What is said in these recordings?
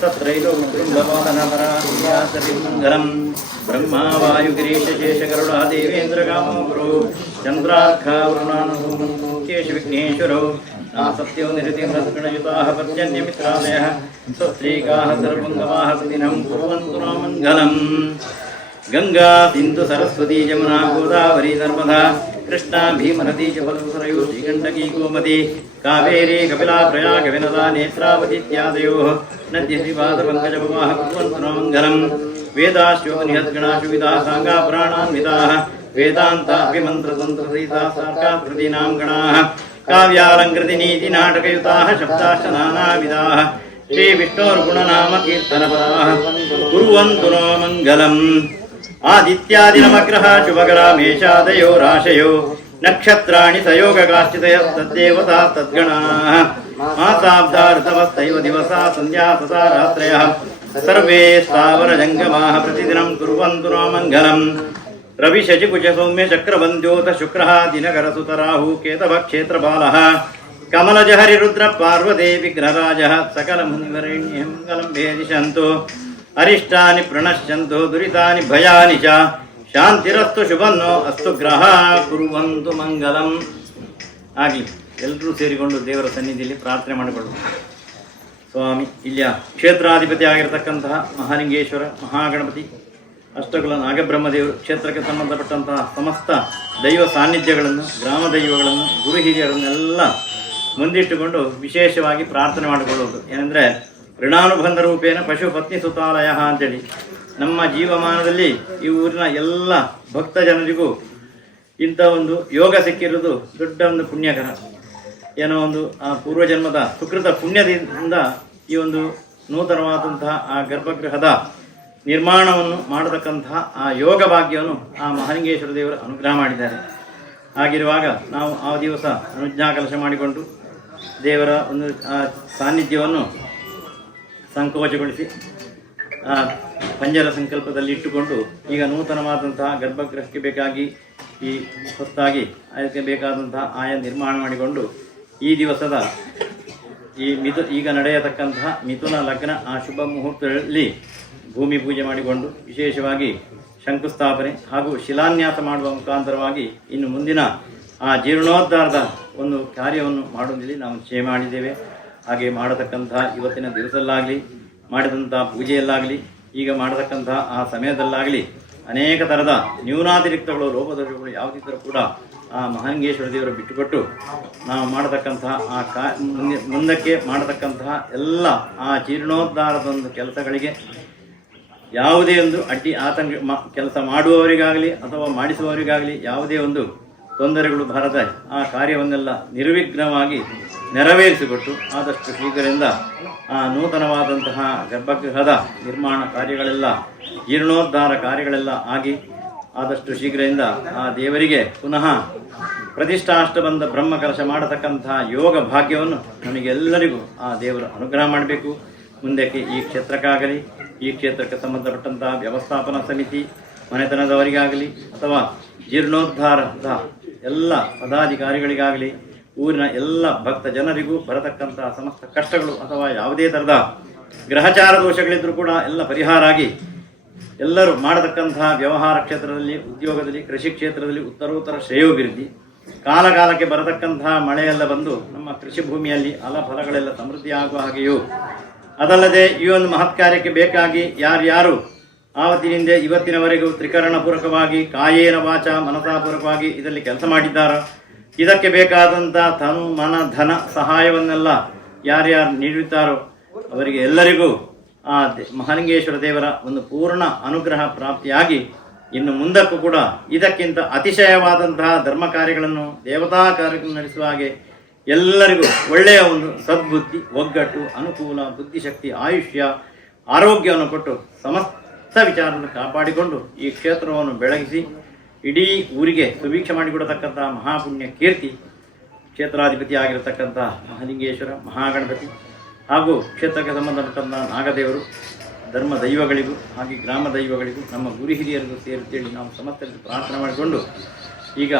सप्तत्रैलोक्यमङ्गलम् ब्रह्मा वायुगिरीशेषगरुडः देवेन्द्रकामो गुरु चन्द्रार्कावरुणानुकेश विघ्नेश्वरो सत्यो निरतिर्गणयुताः पर्जन्यमित्रादयः स्वस्त्रीकाः सर्वङ्गमाः सुदिनं कुर्वन्तु नो मङ्गलम्। गंगा सिंधु सरस्वती जमुना गोदावरी नर्मदा कृष्णा भीमनदी च फलसरयू श्रीगण्डकी गोमती कावेरी कपिला प्रयाग विनदा नेत्रावती इत्यादयोः नद्यश्रीपादपङ्कजपवाः कुर्वन्तु नो मङ्गलम्। वेदाश्चोपनिषद्गणाशु विदाः साङ्गा पुराणान्विताः वेदान्ताभिमन्त्रतन्त्रसहिताः सार्काकृतीनां गणाः काव्यालङ्कृतिनीतिनाटकयुताः शब्दाश्च नानाविधाः श्रीविष्णोर्गुणनाम कीर्तनपदाः कुर्वन्तु नो मङ्गलम्। आदित्यादिनवग्रह शुभकरामेषादयो राशयो नक्षत्राणि सयोगकाश्चितयस्तद्देवता तद्गणाः मासाब्दार्तवस्तैव दिवसा सन्ध्या तथा रात्रयः सर्वे स्थावरजङ्गमाः प्रतिदिनं कुर्वन्तु नो मङ्गलम्। रविशशिकुचसौम्य चक्रवन्द्योत शुक्रः दिनकरसुतराहु केतवक्षेत्रपालः कमलजहरिरुद्र पार्वती विघ्नराजः सकलमुनिवरेण्यं भेदिशन्तु अरिष्टानि प्रणश्यन्तु दुरितानि भयानि च ಶಾಂತಿರಸ್ತು ಶುಭನ್ನೋ ಅಸ್ತು ಗ್ರಹ ಕುರುವಂತು ಮಂಗಲಂ. ಆಗಲಿ, ಎಲ್ಲರೂ ಸೇರಿಕೊಂಡು ದೇವರ ಸನ್ನಿಧಿಯಲ್ಲಿ ಪ್ರಾರ್ಥನೆ ಮಾಡಿಕೊಳ್ಳೋಣ. ಸ್ವಾಮಿ, ಇಲ್ಲಿಯ ಕ್ಷೇತ್ರಾಧಿಪತಿ ಆಗಿರತಕ್ಕಂತಹ ಮಹಾಲಿಂಗೇಶ್ವರ ಮಹಾಗಣಪತಿ ಅಷ್ಟಕುಲ ನಾಗಬ್ರಹ್ಮದೇವರು ಕ್ಷೇತ್ರಕ್ಕೆ ಸಂಬಂಧಪಟ್ಟಂತಹ ಸಮಸ್ತ ದೈವ ಸಾನ್ನಿಧ್ಯಗಳನ್ನು, ಗ್ರಾಮ ದೈವಗಳನ್ನು, ಗುರು ಹಿರಿಯರನ್ನೆಲ್ಲ ಮುಂದಿಟ್ಟುಕೊಂಡು ವಿಶೇಷವಾಗಿ ಪ್ರಾರ್ಥನೆ ಮಾಡಿಕೊಳ್ಳುವುದು. ಏನೆಂದರೆ, ಋಣಾನುಬಂಧ ರೂಪೇಣ ಪಶು ಪತ್ನಿ ಸುತಾಲಯ ಅಂತೇಳಿ ನಮ್ಮ ಜೀವಮಾನದಲ್ಲಿ ಈ ಊರಿನ ಎಲ್ಲ ಭಕ್ತ ಜನರಿಗೂ ಇಂಥ ಒಂದು ಯೋಗ ಸಿಕ್ಕಿರೋದು ದೊಡ್ಡ ಒಂದು ಪುಣ್ಯಕರ. ಏನೋ ಒಂದು ಆ ಪೂರ್ವಜನ್ಮದ ಸುಕೃತ ಪುಣ್ಯದಿಂದ ಈ ಒಂದು ನೂತನವಾದಂತಹ ಆ ಗರ್ಭಗೃಹದ ನಿರ್ಮಾಣವನ್ನು ಮಾಡತಕ್ಕಂತಹ ಆ ಯೋಗ ಭಾಗ್ಯವನ್ನು ಆ ಮಹಾಲಿಂಗೇಶ್ವರ ದೇವರು ಅನುಗ್ರಹ ಮಾಡಿದ್ದಾರೆ. ಹಾಗಿರುವಾಗ ನಾವು ಆ ದಿವಸ ಅನುಜ್ಞಾ ಕಲಶ ಮಾಡಿಕೊಂಡು ದೇವರ ಒಂದು ಸಾನ್ನಿಧ್ಯವನ್ನು ಸಂಕೋಚಗೊಳಿಸಿ ಪಂಜರ ಸಂಕಲ್ಪದಲ್ಲಿ ಇಟ್ಟುಕೊಂಡು ಈಗ ನೂತನವಾದಂತಹ ಗರ್ಭಗೃಹಕ್ಕೆ ಬೇಕಾಗಿ ಈ ಹೊತ್ತಾಗಿ ಅದಕ್ಕೆ ಬೇಕಾದಂತಹ ಆಯ ನಿರ್ಮಾಣ ಮಾಡಿಕೊಂಡು ಈ ದಿವಸದ ಈ ಈಗ ನಡೆಯತಕ್ಕಂತಹ ಮಿಥುನ ಲಗ್ನ ಆ ಶುಭ ಮುಹೂರ್ತದಲ್ಲಿ ಭೂಮಿ ಪೂಜೆ ಮಾಡಿಕೊಂಡು ವಿಶೇಷವಾಗಿ ಶಂಕುಸ್ಥಾಪನೆ ಹಾಗೂ ಶಿಲಾನ್ಯಾಸ ಮಾಡುವ ಮುಖಾಂತರವಾಗಿ ಇನ್ನು ಮುಂದಿನ ಆ ಜೀರ್ಣೋದ್ಧಾರದ ಒಂದು ಕಾರ್ಯವನ್ನು ಮಾಡುವುದರಲ್ಲಿ ನಾವು ನಿಶ್ಚಯ ಮಾಡಿದ್ದೇವೆ. ಹಾಗೆ ಮಾಡತಕ್ಕಂತಹ ಇವತ್ತಿನ ದಿವಸದಲ್ಲಾಗಲಿ, ಮಾಡಿದಂತಹ ಪೂಜೆಯಲ್ಲಾಗಲಿ, ಈಗ ಮಾಡತಕ್ಕಂತಹ ಆ ಸಮಯದಲ್ಲಾಗಲಿ ಅನೇಕ ಥರದ ನ್ಯೂನಾತಿರಿಕ್ತಗಳು, ಲೋಪದೋಷಗಳು ಯಾವುದಿದ್ದರೂ ಕೂಡ ಆ ಮಹಾಲಿಂಗೇಶ್ವರ ದೇವರು ಬಿಟ್ಟುಕೊಟ್ಟು ನಾವು ಮಾಡತಕ್ಕಂತಹ ಆ ಮುಂದಕ್ಕೆ ಮಾಡತಕ್ಕಂತಹ ಎಲ್ಲ ಆ ಜೀರ್ಣೋದ್ಧಾರದ ಒಂದು ಕೆಲಸಗಳಿಗೆ ಯಾವುದೇ ಒಂದು ಅಡ್ಡಿ ಆತಂಕ ಕೆಲಸ ಮಾಡುವವರಿಗಾಗಲಿ ಅಥವಾ ಮಾಡಿಸುವವರಿಗಾಗಲಿ ಯಾವುದೇ ಒಂದು ತೊಂದರೆಗಳು ಬಾರದೆ ಆ ಕಾರ್ಯವನ್ನೆಲ್ಲ ನಿರ್ವಿಘ್ನವಾಗಿ ನೆರವೇರಿಸಿಕೊಟ್ಟು ಆದಷ್ಟು ಶೀಘ್ರದಿಂದ ಆ ನೂತನವಾದಂತಹ ಗರ್ಭಗೃಹದ ನಿರ್ಮಾಣ ಕಾರ್ಯಗಳೆಲ್ಲ, ಜೀರ್ಣೋದ್ಧಾರ ಕಾರ್ಯಗಳೆಲ್ಲ ಆಗಿ ಆದಷ್ಟು ಶೀಘ್ರದಿಂದ ಆ ದೇವರಿಗೆ ಪುನಃ ಪ್ರತಿಷ್ಠಾಷ್ಟಬಂಧ ಬ್ರಹ್ಮಕಲಶ ಮಾಡತಕ್ಕಂತಹ ಯೋಗ ಭಾಗ್ಯವನ್ನು ನಮಗೆಲ್ಲರಿಗೂ ಆ ದೇವರು ಅನುಗ್ರಹ ಮಾಡಬೇಕು. ಮುಂದಕ್ಕೆ ಈ ಕ್ಷೇತ್ರಕ್ಕಾಗಲಿ, ಈ ಕ್ಷೇತ್ರಕ್ಕೆ ಸಂಬಂಧಪಟ್ಟಂತಹ ವ್ಯವಸ್ಥಾಪನಾ ಸಮಿತಿ ಮನೆತನದವರಿಗಾಗಲಿ ಅಥವಾ ಜೀರ್ಣೋದ್ಧಾರದ ಎಲ್ಲ ಪದಾಧಿಕಾರಿಗಳಿಗಾಗಲಿ, ಊರಿನ ಎಲ್ಲ ಭಕ್ತ ಜನರಿಗೂ ಬರತಕ್ಕಂತಹ ಸಮಸ್ತ ಕಷ್ಟಗಳು ಅಥವಾ ಯಾವುದೇ ಥರದ ಗ್ರಹಚಾರ ದೋಷಗಳಿದ್ರೂ ಕೂಡ ಎಲ್ಲ ಪರಿಹಾರ ಆಗಿ ಎಲ್ಲರೂ ಮಾಡತಕ್ಕಂತಹ ವ್ಯವಹಾರ ಕ್ಷೇತ್ರದಲ್ಲಿ, ಉದ್ಯೋಗದಲ್ಲಿ, ಕೃಷಿ ಕ್ಷೇತ್ರದಲ್ಲಿ ಉತ್ತರೋತ್ತರ ಶ್ರೇಯೋಭಿವೃದ್ಧಿ, ಕಾಲ ಕಾಲಕ್ಕೆ ಬರತಕ್ಕಂತಹ ಮಳೆಯೆಲ್ಲ ಬಂದು ನಮ್ಮ ಕೃಷಿ ಭೂಮಿಯಲ್ಲಿ ಫಲಗಳೆಲ್ಲ ಸಮೃದ್ಧಿ ಆಗುವ ಹಾಗೆಯೂ, ಅದಲ್ಲದೆ ಈ ಒಂದು ಮಹತ್ ಕಾರ್ಯಕ್ಕೆ ಬೇಕಾಗಿ ಯಾರ್ಯಾರು ಆವತ್ತಿನಿಂದ ಇವತ್ತಿನವರೆಗೂ ತ್ರಿಕರಣಪೂರ್ವಕವಾಗಿ ಕಾಯೇನ ವಾಚ ಮನಸಾಪೂರ್ವಕವಾಗಿ ಇದರಲ್ಲಿ ಕೆಲಸ ಮಾಡಿದ್ದಾರೋ, ಇದಕ್ಕೆ ಬೇಕಾದಂಥ ತನು ಮನ ಧನ ಸಹಾಯವನ್ನೆಲ್ಲ ಯಾರ್ಯಾರು ನೀಡುತ್ತಾರೋ ಅವರಿಗೆ ಎಲ್ಲರಿಗೂ ಆ ಮಹಾಲಿಂಗೇಶ್ವರ ದೇವರ ಒಂದು ಪೂರ್ಣ ಅನುಗ್ರಹ ಪ್ರಾಪ್ತಿಯಾಗಿ ಇನ್ನು ಮುಂದಕ್ಕೂ ಕೂಡ ಇದಕ್ಕಿಂತ ಅತಿಶಯವಾದಂತಹ ಧರ್ಮ ಕಾರ್ಯಗಳನ್ನು, ದೇವತಾ ಕಾರ್ಯಗಳನ್ನು ನಡೆಸುವ ಹಾಗೆ ಎಲ್ಲರಿಗೂ ಒಳ್ಳೆಯ ಒಂದು ಸದ್ಬುದ್ಧಿ, ಒಗ್ಗಟ್ಟು, ಅನುಕೂಲ, ಬುದ್ಧಿಶಕ್ತಿ, ಆಯುಷ್ಯ, ಆರೋಗ್ಯವನ್ನು ಕೊಟ್ಟು ಸಮಸ್ತ ವಿಚಾರವನ್ನು ಕಾಪಾಡಿಕೊಂಡು ಈ ಕ್ಷೇತ್ರವನ್ನು ಬೆಳಗಿಸಿ ಇಡೀ ಊರಿಗೆ ಸುಭಿಕ್ಷೆ ಮಾಡಿಕೊಡತಕ್ಕಂತಹ ಮಹಾಪುಣ್ಯ ಕೀರ್ತಿ ಕ್ಷೇತ್ರಾಧಿಪತಿ ಆಗಿರತಕ್ಕಂತಹ ಮಹಾಲಿಂಗೇಶ್ವರ ಮಹಾಗಣಪತಿ ಹಾಗೂ ಕ್ಷೇತ್ರಕ್ಕೆ ಸಂಬಂಧಪಟ್ಟಂತಹ ನಾಗದೇವರು, ಧರ್ಮ ದೈವಗಳಿಗೂ ಹಾಗೆ ಗ್ರಾಮ ದೈವಗಳಿಗೂ ನಮ್ಮ ಗುರು ಹಿರಿಯರಿಗೂ ಸೇರಿತೇಳಿ ನಾವು ಸಮಸ್ತರಲ್ಲಿ ಪ್ರಾರ್ಥನೆ ಮಾಡಿಕೊಂಡು ಈಗ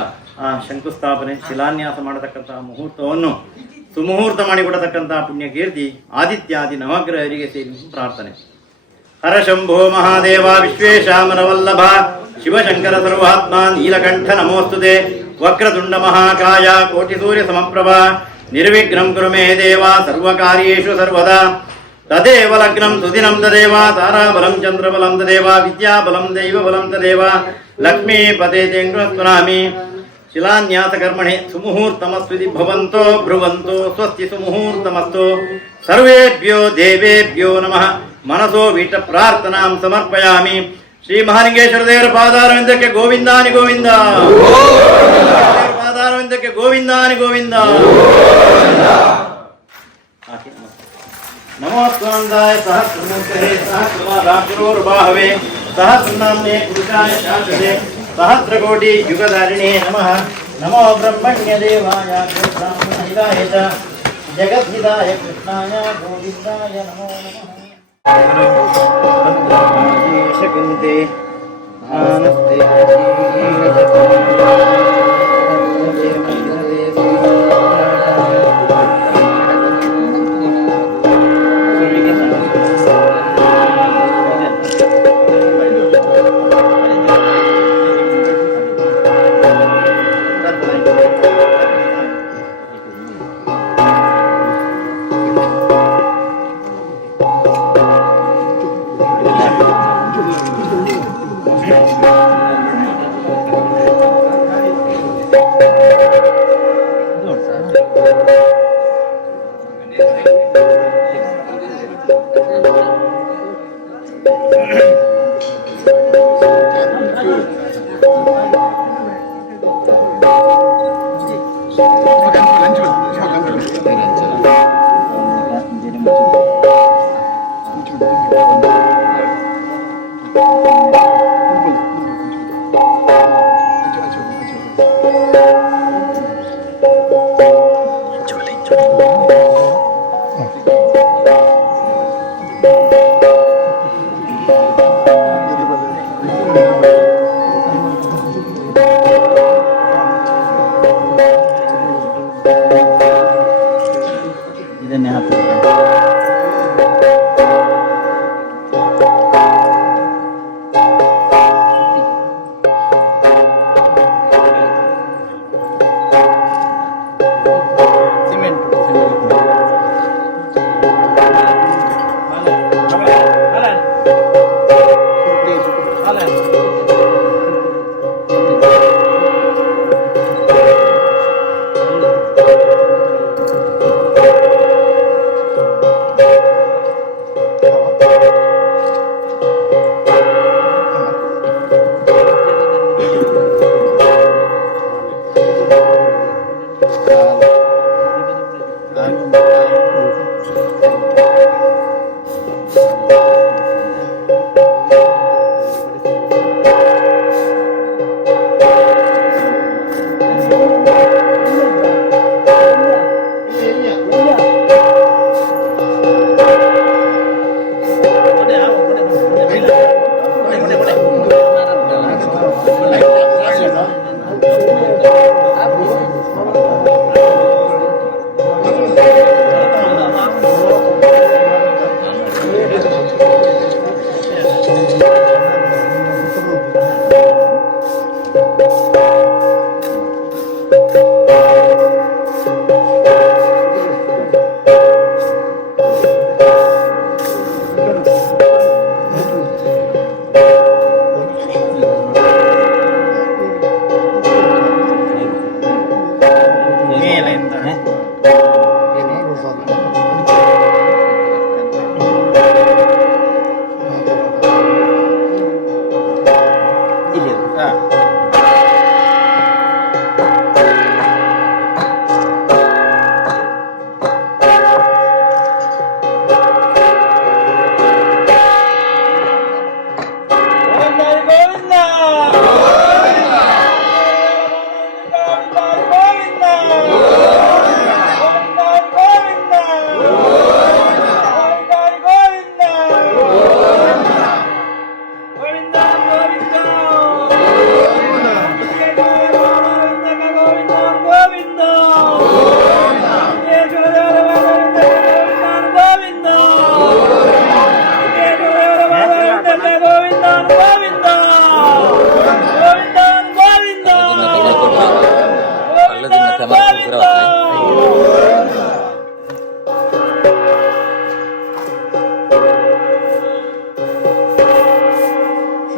ಆ ಶಂಕುಸ್ಥಾಪನೆ ಶಿಲಾನ್ಯಾಸ ಮಾಡತಕ್ಕಂತಹ ಮುಹೂರ್ತವನ್ನು ಸುಮುಹೂರ್ತ ಮಾಡಿಕೊಡತಕ್ಕಂತಹ ಪುಣ್ಯ ಕೀರ್ತಿ ಆದಿತ್ಯಾದಿ ನವಗ್ರಹರಿಗೆ ಸೇರಿಸಿ ಪ್ರಾರ್ಥನೆ. ಹರಶಂಭೋ ಮಹಾದೇವ ವಿಶ್ವೇಶಾಮರವಲ್ಲಭ ಶಿವಶಂಕರ ಸರ್ವಾತ್ಮ ನೀಲಕಂಠ ನಮೋಸ್ತುತೆ. ವಕ್ರತುಂಡ ಮಹಾಕಾಯ ಕೋಟಿ ಸೂರ್ಯ ಸಮಪ್ರಭ ನಿರ್ವಿಘ್ನಂ ಕುರು ಮೇ ದೇವ ಸರ್ವಕಾರ್ಯೇಷು ಸರ್ವದಾ. ತದೇವ ಲಗ್ನಂ ಸುದಿನಂ ತದೇವ ತಾರಾಬಲಂ ಚಂದ್ರಬಲಂ ತದೇವ ವಿದ್ಯಾಬಲಂ ದೈವಬಲಂ ತದೇವ ಲಕ್ಷ್ಮೀಪತೆ ತೇಂಗ್ರಸ್ತುನಾಮಿ. ಶಿಲಾನ್ಯಾಸ ಕರ್ಮಣಿ ಸುಮುಹೂರ್ತಮಸ್ವಿತಿ ಭವಂತೋ ಭ್ರುವಂತೋ ಸ್ವಸ್ತಿ ಸುಮುಹೂರ್ತಮಸ್ತು. ಸರ್ವೇಭ್ಯೋ ದೇವೇಭ್ಯೋ ನಮಃ. ಮನಸೋ ವೀಟ ಪ್ರಾರ್ಥನಾಂ ಸಮರ್ಪಯಾಮಿ. ಶ್ರೀ ಮಹಾಲಿಂಗೇಶ್ವರ ದೇವರ ಪಾದಾರವಿಂದಕ್ಕೆ ಗೋವಿಂದಾನಿ ಗೋವಿಂದ. ಪಾದಾರವಿಂದಕ್ಕೆ ಗೋವಿಂದಾನಿ ಗೋವಿಂದ. ನಮೋಸ್ವಾಂದಾಯ ಸಹಸ್ರಮೂರ್ತೆ ಸಹಸ್ರಮಾದಾಶಿರೋರ್ಬಾಹವೇ ಸಹಸ್ರನಾಮ್ನೇ ಪುರುಷಾಯ ಶಾಶ್ವತೆ ಸಹಸ್ರಕೋಟಿ ಯುಗಧಾರಿಣೇ ನಮಃ. ನಮೋ ಬ್ರಹ್ಮಣ್ಯ ದೇವಾಯ ಬ್ರಾಹ್ಮಣಹಿತಾಯ ಚ ಜಗದ್ಹಿತಾಯ ಕೃಷ್ಣಾಯ ಗೋವಿಂದಾಯ ನಮೋ ನಮಃ. ಶಕುಂತೆ ನಮಸ್ತೆ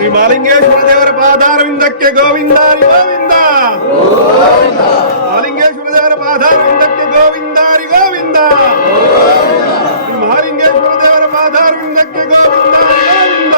ಶ್ರೀ ಮಹಾಲಿಂಗೇಶ್ವರ ದೇವರ ಪಾದಾರವಿಂದಕ್ಕೆ ಗೋವಿಂದಾರಿ ಗೋವಿಂದ. ಮಹಾಲಿಂಗೇಶ್ವರ ದೇವರ ಪಾದಾರವಿಂದಕ್ಕೆ ಗೋವಿಂದಾರಿ ಗೋವಿಂದ. ಶ್ರೀ ಮಹಾಲಿಂಗೇಶ್ವರ ದೇವರ ಪಾದಾರವಿಂದಕ್ಕೆ ಗೋವಿಂದಾರಿ ಗೋವಿಂದ.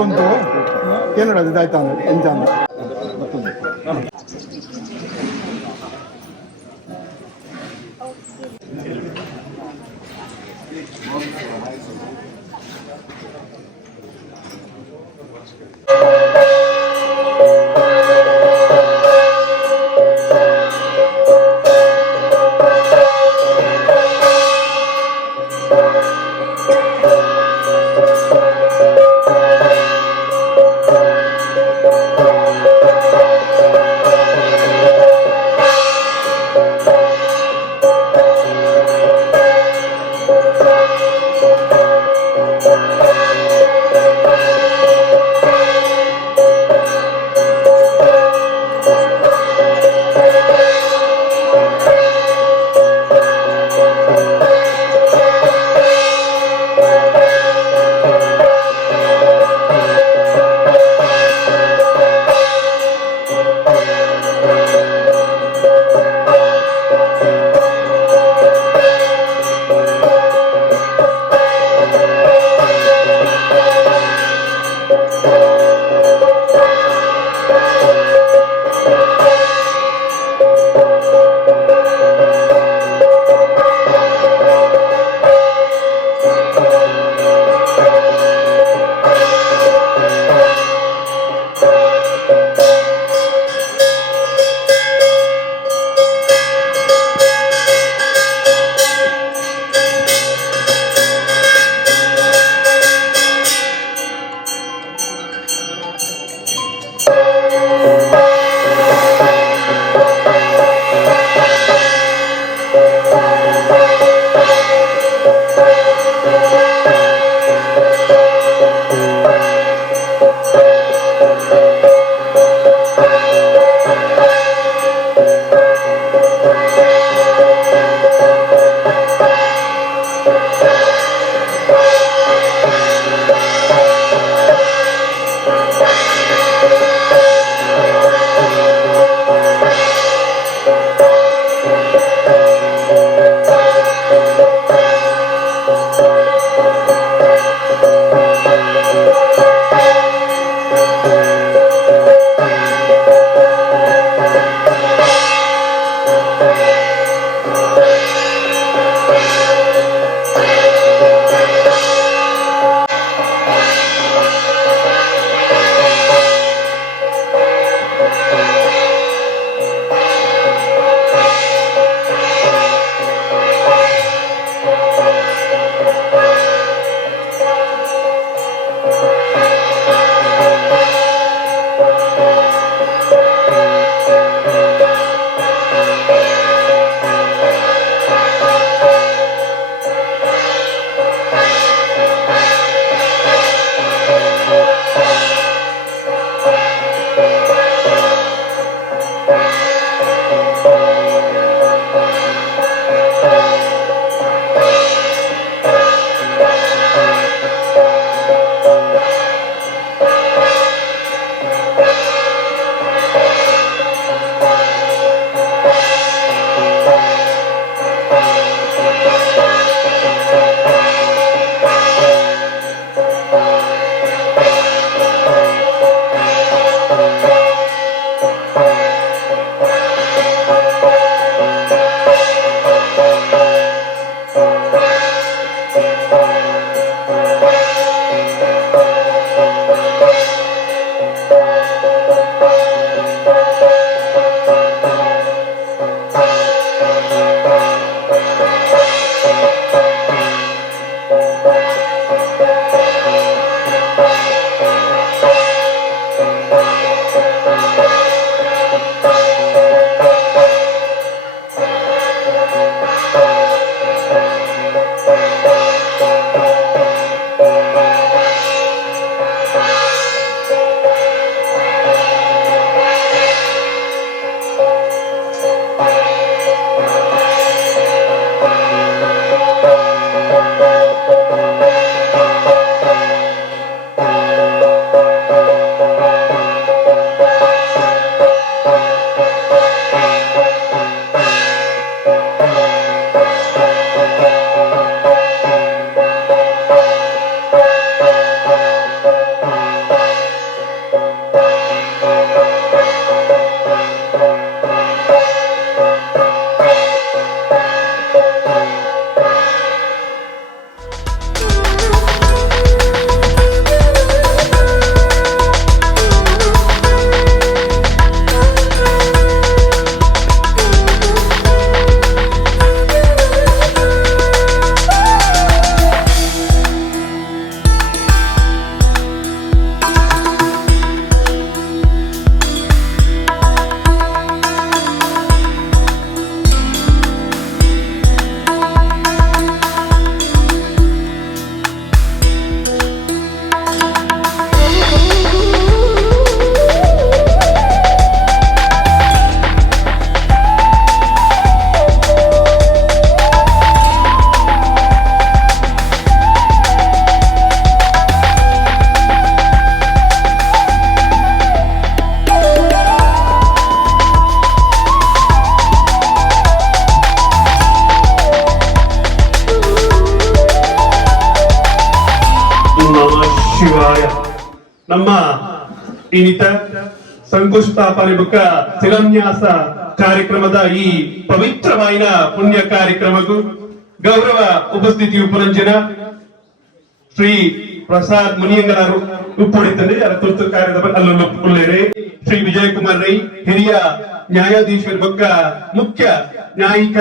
ಉಂಟು ಏನು ನೋಡೋದು ಇದಾಯ್ತಾ ಅಂದ್ರೆ ಎಂತ ಅಂದ್ರೆ ಶಿವಾಯ. ನಮ್ಮ ಇನಿತ ಶಂಕುಸ್ಥಾಪನೆ ಬುಕ್ಕ ಶಿಲಾನ್ಯಾಸ ಕಾರ್ಯಕ್ರಮದ ಈ ಪವಿತ್ರವಾಯಿನ ಪುಣ್ಯ ಕಾರ್ಯಕ್ರಮಕ್ಕೂ ಗೌರವ ಉಪಸ್ಥಿತಿ ಉಪರಂಜನ ಶ್ರೀ ಪ್ರಸಾದ್ ಮುನಿಯಂಗಲರು ಉಪ್ಪೊಡಿತಂದ್ರೆ ಅದರ ತುರ್ತು ಕಾರ್ಯದ ಅಲ್ಲೊಂದು ಉಳ್ಳೇರೆ ಶ್ರೀ ವಿಜಯಕುಮಾರ್ ರೈ ಹಿರಿಯ ನ್ಯಾಯಾಧೀಶರ ಬೊಕ್ಕ ಮುಖ್ಯ ನ್ಯಾಯಿಕ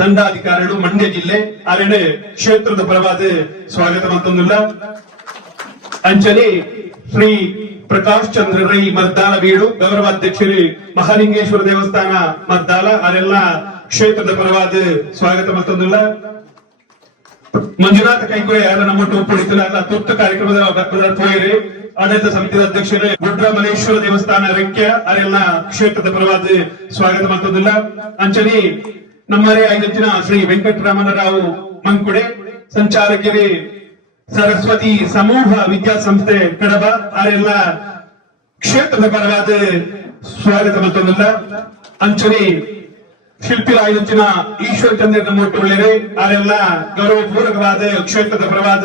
ದಂಡಾಧಿಕಾರಿಗಳು ಮಂಡ್ಯ ಜಿಲ್ಲೆ ಅರಣ್ಯ ಕ್ಷೇತ್ರದ ಪರವಾದ ಸ್ವಾಗತ ಮಂತಂದುಲ್ಲ ಅಂಚನೆ ಶ್ರೀ ಪ್ರಕಾಶ್ ಚಂದ್ರ ರೈ ಮರ್ದಾಲ ಬೀಡು ಗೌರವಾಧ್ಯಕ್ಷರು ಮಹಾಲಿಂಗೇಶ್ವರ ದೇವಸ್ಥಾನ ಮರ್ದಾಲ ಅರೆಲ್ಲ ಕ್ಷೇತ್ರದ ಪರವಾದ ಸ್ವಾಗತ ಮಂತಂದುಲ್ಲ ಮಂಜುನಾಥ ಕೈಕುರೆ ಯಾರ ನಮ್ಮೊಟ್ಟು ಒಪ್ಪಡಿಸಲು ಅಲ್ಲ ತುರ್ತು ಕಾರ್ಯಕ್ರಮದ ಆಡಳಿತ ಸಮಿತಿಯ ಅಧ್ಯಕ್ಷರು ಗುಡ್ರಮಲೇಶ್ವರ ದೇವಸ್ಥಾನ ರೆಕ್ಯ ಅರೆಲ್ಲ ಕ್ಷೇತ್ರದ ಪರವಾದ ಸ್ವಾಗತ ಮಂತಂದುಲ್ಲ ಅಂಚನೆ ನಮ್ಮರೇ ಐದತ್ತಿನ ಶ್ರೀ ವೆಂಕಟರಾಮನರಾವು ಮಂಕುಡೆ ಸಂಚಾರಕೆರೆ ಸರಸ್ವತಿ ಸಮೂಹ ವಿದ್ಯಾಸಂಸ್ಥೆ ಕಡಬ ಅರೆಲ್ಲ ಕ್ಷೇತ್ರದ ಪರವಾದ ಸ್ವಾಗತ ಮಂತಂದುಲ್ಲ ಅಂಚನೆ ಶಿಲ್ಪಿರಾಯನ ಈಶ್ವರ ಚಂದ್ರ ನಮ್ಮೊಟ್ಟು ಒಳ್ಳೆಯರೆ ಅರೆಲ್ಲ ಗೌರವಪೂರ್ವಕವಾದ ಕ್ಷೇತ್ರದ ಪರವಾದ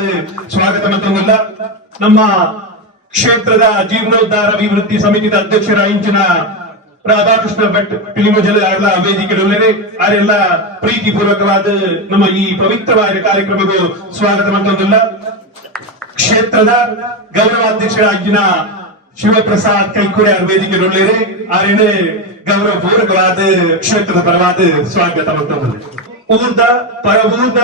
ಸ್ವಾಗತ ಮಂತಂದುಲ್ಲ ನಮ್ಮ ಕ್ಷೇತ್ರದ ಜೀರ್ಣೋದ್ಧಾರ ಅಭಿವೃದ್ಧಿ ಸಮಿತಿಯ ಅಧ್ಯಕ್ಷರಾಯಿಂಚಿನ ರಾಧಾಕೃಷ್ಣ ಭಟ್ ಪಿಲಿಮುಜಲ ಎಲ್ಲ ವೇದಿಕೆಯಲ್ಲಿ ಅವರೆಲ್ಲ ಪ್ರೀತಿಪೂರ್ವಕವಾದ ನಮ್ಮ ಈ ಪವಿತ್ರವಾದ ಕಾರ್ಯಕ್ರಮಕ್ಕೂ ಸ್ವಾಗತ ಮಂತಂದುಲ್ಲ ಕ್ಷೇತ್ರದ ಗೌರವಾಧ್ಯಕ್ಷರಾಗಿನ ಶಿವಪ್ರಸಾದ್ ಕೈಕುರೆ ವೇದಿಕೆಯಲ್ಲಿ ಅವರೇನೆ ಗೌರವಪೂರ್ವಕವಾದ ಕ್ಷೇತ್ರದ ಪರವಾದ ಸ್ವಾಗತ ಮಂತಂದುಲ್ಲ ಊರ್ದ ಪರವೂರ್ದ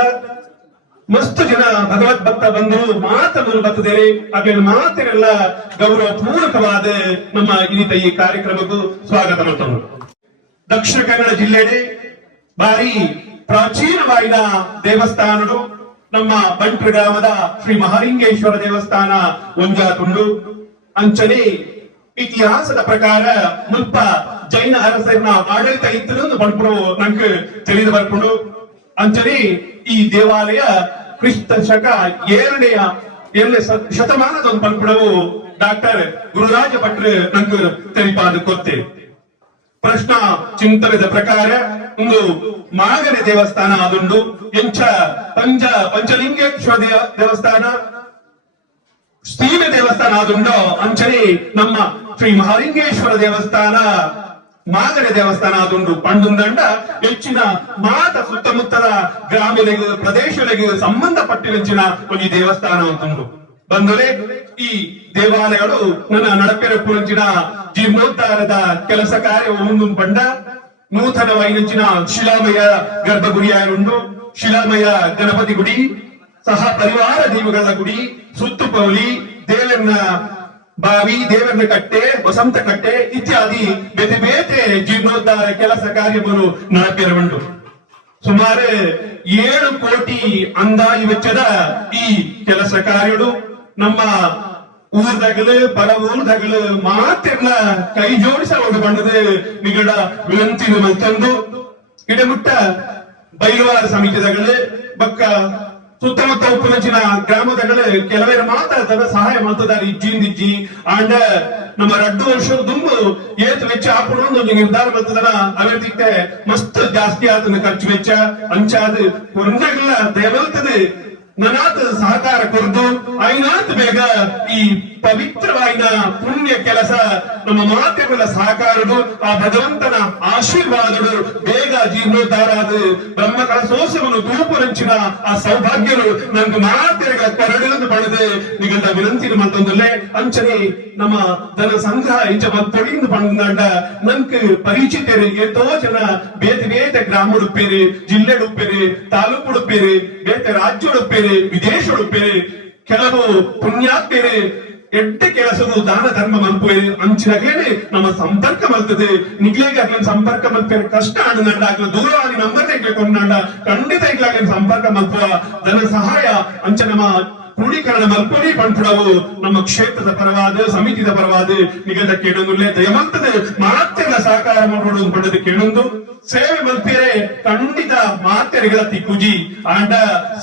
ಮಸ್ತ್ ಜನ ಭಗವದ್ ಭಕ್ತ ಬಂಧುಗಳು ಮಾತನ್ನು ಬರ್ತದೇವೆ ಹಾಗೆ ಮಾತೆಲ್ಲ ಗೌರವ ಪೂರ್ವಕವಾದ ನಮ್ಮ ಇನಿತ ಈ ಕಾರ್ಯಕ್ರಮಕ್ಕೂ ಸ್ವಾಗತ ಮಾಡ್ತಾರೆ. ದಕ್ಷಿಣ ಕನ್ನಡ ಜಿಲ್ಲೆಡೆ ಬಾರಿ ಪ್ರಾಚೀನವಾದ ದೇವಸ್ಥಾನಗಳು ನಮ್ಮ ಬಂಟ್ರ ಗ್ರಾಮದ ಶ್ರೀ ಮಹಾಲಿಂಗೇಶ್ವರ ದೇವಸ್ಥಾನ ಒಂಜಾತುಂಡು ಅಂಚನೆ ಇತಿಹಾಸದ ಪ್ರಕಾರ ಮುಲ್ಪ ಜೈನ ಅರಸರನ್ನ ಆಡಳಿತ ಇತ್ತು ಬಂಟ್ರು ನಂಗೆ ತಿಳಿದು ಬರ್ಕೊಂಡು ಅಂಚನೆ ಈ ದೇವಾಲಯ ಕ್ರಿಸ್ತ ಶಕ ಎರಡನೇ ಶತಮಾನದ ಒಂದು ಪಂಪುಡವು ಡಾಕ್ಟರ್ ಗುರುರಾಜ ಭಟ್ರು ನಂಗೆ ತಿಳಿಪಾದ ಕೊತ್ತೆ ಪ್ರಶ್ನ ಚಿಂತನದ ಪ್ರಕಾರ ಒಂದು ಮಾಗನೆ ದೇವಸ್ಥಾನ ಆದುಂಡು ಎಂಚ ಪಂಚಲಿಂಗೇಶ್ವರ ದೇವಸ್ಥಾನ ಸೀಮೆ ದೇವಸ್ಥಾನ ಆದುಂಡು ಅಂಚನೆ ನಮ್ಮ ಶ್ರೀ ಮಹಾಲಿಂಗೇಶ್ವರ ದೇವಸ್ಥಾನ ಮಾಗನೆ ದೇವಸ್ಥಾನ ಆದುಂಡು ಪಂಡುಂದಂಡ ಹೆಚ್ಚಿನ ಮಾತ ಸುತ್ತಮುತ್ತಲ ಗ್ರಾಮಗಳಿಗೆ ಪ್ರದೇಶಗಳಿಗೆ ಸಂಬಂಧಪಟ್ಟಿನ ಒಂದು ದೇವಸ್ಥಾನ ಅಂತಂದು ಬಂದರೆ ಈ ದೇವಾಲಯಗಳು ನನ್ನ ನಡಪೆರ ಪುರಂಚಿನ ಜೀರ್ಣೋದ್ಧಾರದ ಕೆಲಸ ಕಾರ್ಯ ಮುಂದು ಪಂಡ ನೂತನ ವೈನಂಚಿನ ಶಿಲಾಮಯ ಗರ್ಭಗುಡಿಯಾರುಂಡು ಶಿಲಾಮಯ ಗಣಪತಿ ಗುಡಿ ಸಹ ಪರಿವಾರ ದೈವಗಳ ಗುಡಿ ಸುತ್ತುಪೌಲಿ ದೇವರನ್ನ ಬಾವಿ ದೇವರನ್ನ ಕಟ್ಟೆ ವಸಂತ ಕಟ್ಟೆ ಇತ್ಯಾದಿ ಬೇತೆ ಬೇತೆ ಜೀರ್ಣೋದ್ಧಾರ ಕೆಲಸ ಕಾರ್ಯವನ್ನು ನಡೆಸಿರುವುದು ಸುಮಾರು 7 ಕೋಟಿ ಅಂದಾಜು ವೆಚ್ಚದ ಈ ಕೆಲಸ ಕಾರ್ಯಗಳು ನಮ್ಮ ಊರ್ದಾಗಲು ಬಡ ಊರ್ದಾಗಲು ಮಾತೆಲ್ಲ ಕೈ ಜೋಡಿಸಬಹುದು ಬಂದದೆ ನಿಗಡ ವಿನಂತಿನ ಮಂತಂದು ಇಡಮುಟ್ಟ ಬೈಲುವಾರ ಸಮಿತಿದಾಗಲು ಬಕ್ಕ ಸುತ್ತಮುತ್ತ ಉಪ್ಪುನಂಚಿನ ಗ್ರಾಮದಾಗಲು ಕೆಲವರ ಮಾತಾಡ್ತಾರ ಸಹಾಯ ಮಾಡ್ತಿದ್ದಾರೆ ಇಜ್ಜಿಂದಿಜ್ಜಿ ಅಂಡ ನಮ್ಮ 2 ವರ್ಷದ ದುಂಬು ಏತ್ ವೆಚ್ಚ ಹಾಕೊಂಡು ಒಂದು ನಿರ್ಧಾರ ಮಾಡ್ತಿದಾರ ಅವತ್ತಿಗೆ ಮಸ್ತ್ ಜಾಸ್ತಿ ಆತನ ಖರ್ಚು ವೆಚ್ಚ ಅಂಚಾದ ಒಂದಾಗಲ್ಲ ದೇವಲ್ತದೆ ನನಾತ್ ಸಹಕಾರ ಕೊರ್ದು ಐನಾತ್ ಬೇಗ ಈ ಪವಿತ್ರವಾದ ಪುಣ್ಯ ಕೆಲಸ ನಮ್ಮ ಮಾತೆಗಳ ಸಹಕಾರಗಳು ಆ ಭಗವಂತನ ಆಶೀರ್ವಾದಗಳು ಬೇಗ ಜೀರ್ಣೋದ್ಧಾರ ಆದ ಬ್ರಹ್ಮ ಕಳಸೋತ್ಸವವನ್ನು ತೂಪುರಂಚಿನ ಆ ಸೌಭಾಗ್ಯಗಳು ನಂಗೆ ಮಾತೆಗಳ ಕೊರಡಿಲಿಂದ ಪಡೆದು ನಿಗಂಡ ವಿನಂತಿನ ಮತ್ತೊಂದಲ್ಲೇ ಅಂಚನೆ ನಮ್ಮ ಧನ ಸಂಗ್ರಹ ಇಂಚ ಮತ್ತೊಡಿಯಿಂದ ಪಂಡ ನಂಗೆ ಪರಿಚಿತರು ಎಷ್ಟೋ ಜನ ಬೇತೆ ಬೇತೆ ಗ್ರಾಮ ಉಡುಪೇರಿ ಜಿಲ್ಲೆ ಉಡುಪೇರಿ ತಾಲೂಕು ಉಡುಪೇರಿ ಬೇತೆ ರಾಜ್ಯ ಉಡುಪೇರಿ ವಿದೇಶ ಉಡುಪೇರಿ ಕೆಲವು ಪುಣ್ಯಾತ್ಮೇರೆ ಎಡ್ಡೆ ಕೆಲಸವು ದಾನ ಧರ್ಮ ಮಲ್ಪುವೆ ಅಂಚಿನಾಗೇನೆ ನಮ್ಮ ಸಂಪರ್ಕ ಮಲ್ತದೆ ನಿಗ್ಲೇಗೆ ಸಂಪರ್ಕ ಮಲ್ಪೇರೆ ಕಷ್ಟ ಆಂಡ ದೂರವಾಣಿ ನಂಬರ್ ಕೊಂಡ ಖಂಡಿತ ಇಗ್ಲಾಗ ಸಂಪರ್ಕ ಮಲ್ಪುವ ಧನ ಸಹಾಯ ಅಂಚ ನಮ್ಮ ಕ್ರೋಢೀಕರಣ ಮಲ್ಪೊಡಿ ಪಂಪುಡವು ನಮ್ಮ ಕ್ಷೇತ್ರದ ಪರವಾದ ಸಮಿತಿದ ಪರವಾದ ನಿಗದ ಕೇಳೊಂದುಲ್ಲೇ ದಯಮಂತದ ಮಾತೆಗಳ ಸಹಕಾರ ಮಾಡೋದು ಪಡೆದು ಕೇಳೊಂದು ಸೇವೆ ಮಲ್ಪೇರೆ ಖಂಡಿತ ಮಾತೆರಿಗಳ ತಿಕ್ಕುಜಿ ಆಂಡ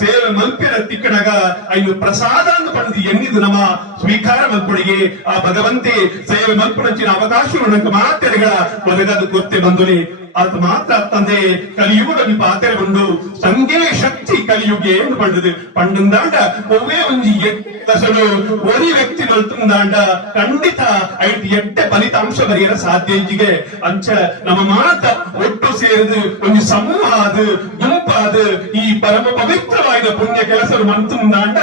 ಸೇವೆ ಮಲ್ಪೇರ ತಿಕ್ಕಡಗ ಐನು ಪ್ರಸಾದ ಅಂತ ಪಡೆದು ಎನ್ನಿದು ನಮ್ಮ ಸ್ವೀಕಾರ ಮಲ್ಪೊಡಿಗೆ ಆ ಭಗವಂತೆ ಸೇವೆ ಮಲ್ಪುನಂಚಿನ ಅವಕಾಶಗಳು ನಂಗೆ ಮಾತೆರಿಗಳ ಒದಗದು ಗೊತ್ತೇ ಬಂದುಲಿ ಅದು ಮಾತ್ರ ತಂದೆ ಕಲಿಯುಗದಲ್ಲಿ ಪಾತ್ರೆ ಬಂದು ಸಂಗೇ ಶಕ್ತಿ ಕಲಿಯುಗೆ ಎಂದು ಪಂಡದು ಪಂಡಂದಾಂಡ ಒವ್ವೇ ಒಂಜಿ ಎಟ್ಟಸಲು ಒರಿ ವ್ಯಕ್ತಿ ಮಲ್ತುಂದಾಂಡ ಖಂಡಿತ ಐಟ್ ಎಟ್ಟೆ ಫಲಿತಾಂಶ ಬರೆಯರ ಸಾಧ್ಯ ಇಜ್ಜಿಗೆ ಅಂಚ ನಮ್ಮ ಮಾತ ಒಟ್ಟು ಸೇರಿದು ಒಂದು ಸಮೂಹ ಅದು ಗುಂಪಾದು ಈ ಪರಮ ಪವಿತ್ರವಾದ ಪುಣ್ಯ ಕೆಲಸ ಮಂತುಂದಾಂಡ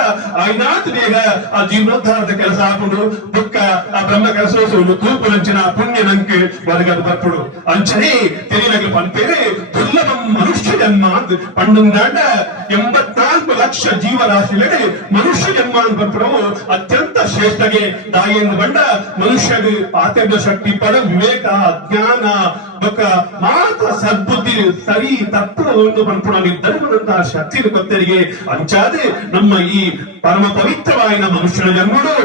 ಐನಾತ್ ಬೇಗ ಆ ಜೀರ್ಣೋದ್ಧಾರದ ಕೆಲಸ ಹಾಕೊಂಡು ದುಃಖ ಆ ಬ್ರಹ್ಮ ಕೆಲಸೋಸು ತೂಪುನಂಚಿನ ಪುಣ್ಯ ನಂಗೆ ಒದಗದು ಬರ್ಪಡು ಅಂಚನೆ ತೆರಿಲಗೆ ಪಂಪೇರೆ ದುರ್ಲಭಂ ಮನುಷ್ಯ ಜನ್ಮ ಅಂತ ಪಂಡಂದಾಂಡ 84 ಲಕ್ಷ ಜೀವರಾಶಿಲೆಡೆ ಮನುಷ್ಯ ಜನ್ಮ ಅಂತ ಬರ್ಪಡವು ಅತ್ಯಂತ ಶ್ರೇಷ್ಠಗೆ ದಾಯಿಯನ್ನು ಬಂಡ ಮನುಷ್ಯಗೆ ಪಾತ್ರದ ಶಕ್ತಿ ಪಡ ವಿವೇಕ ಜ್ಞಾನ ಬೊಕ್ಕ ಮಾತ್ರ ಸದ್ಬುದ್ಧಿ ಸರಿ ತಪ್ಪು ಒಂದು ಪಂಪುಣ ನಿರ್ಧರಿಸಿದಂತಹ ಶಕ್ತಿ ಗೊತ್ತರಿಗೆ ಅಂಚಾದೆ ನಮ್ಮ ಈ ಪರಮ ಪವಿತ್ರವಾದ ಮನುಷ್ಯನ ಜನ್ಮಡು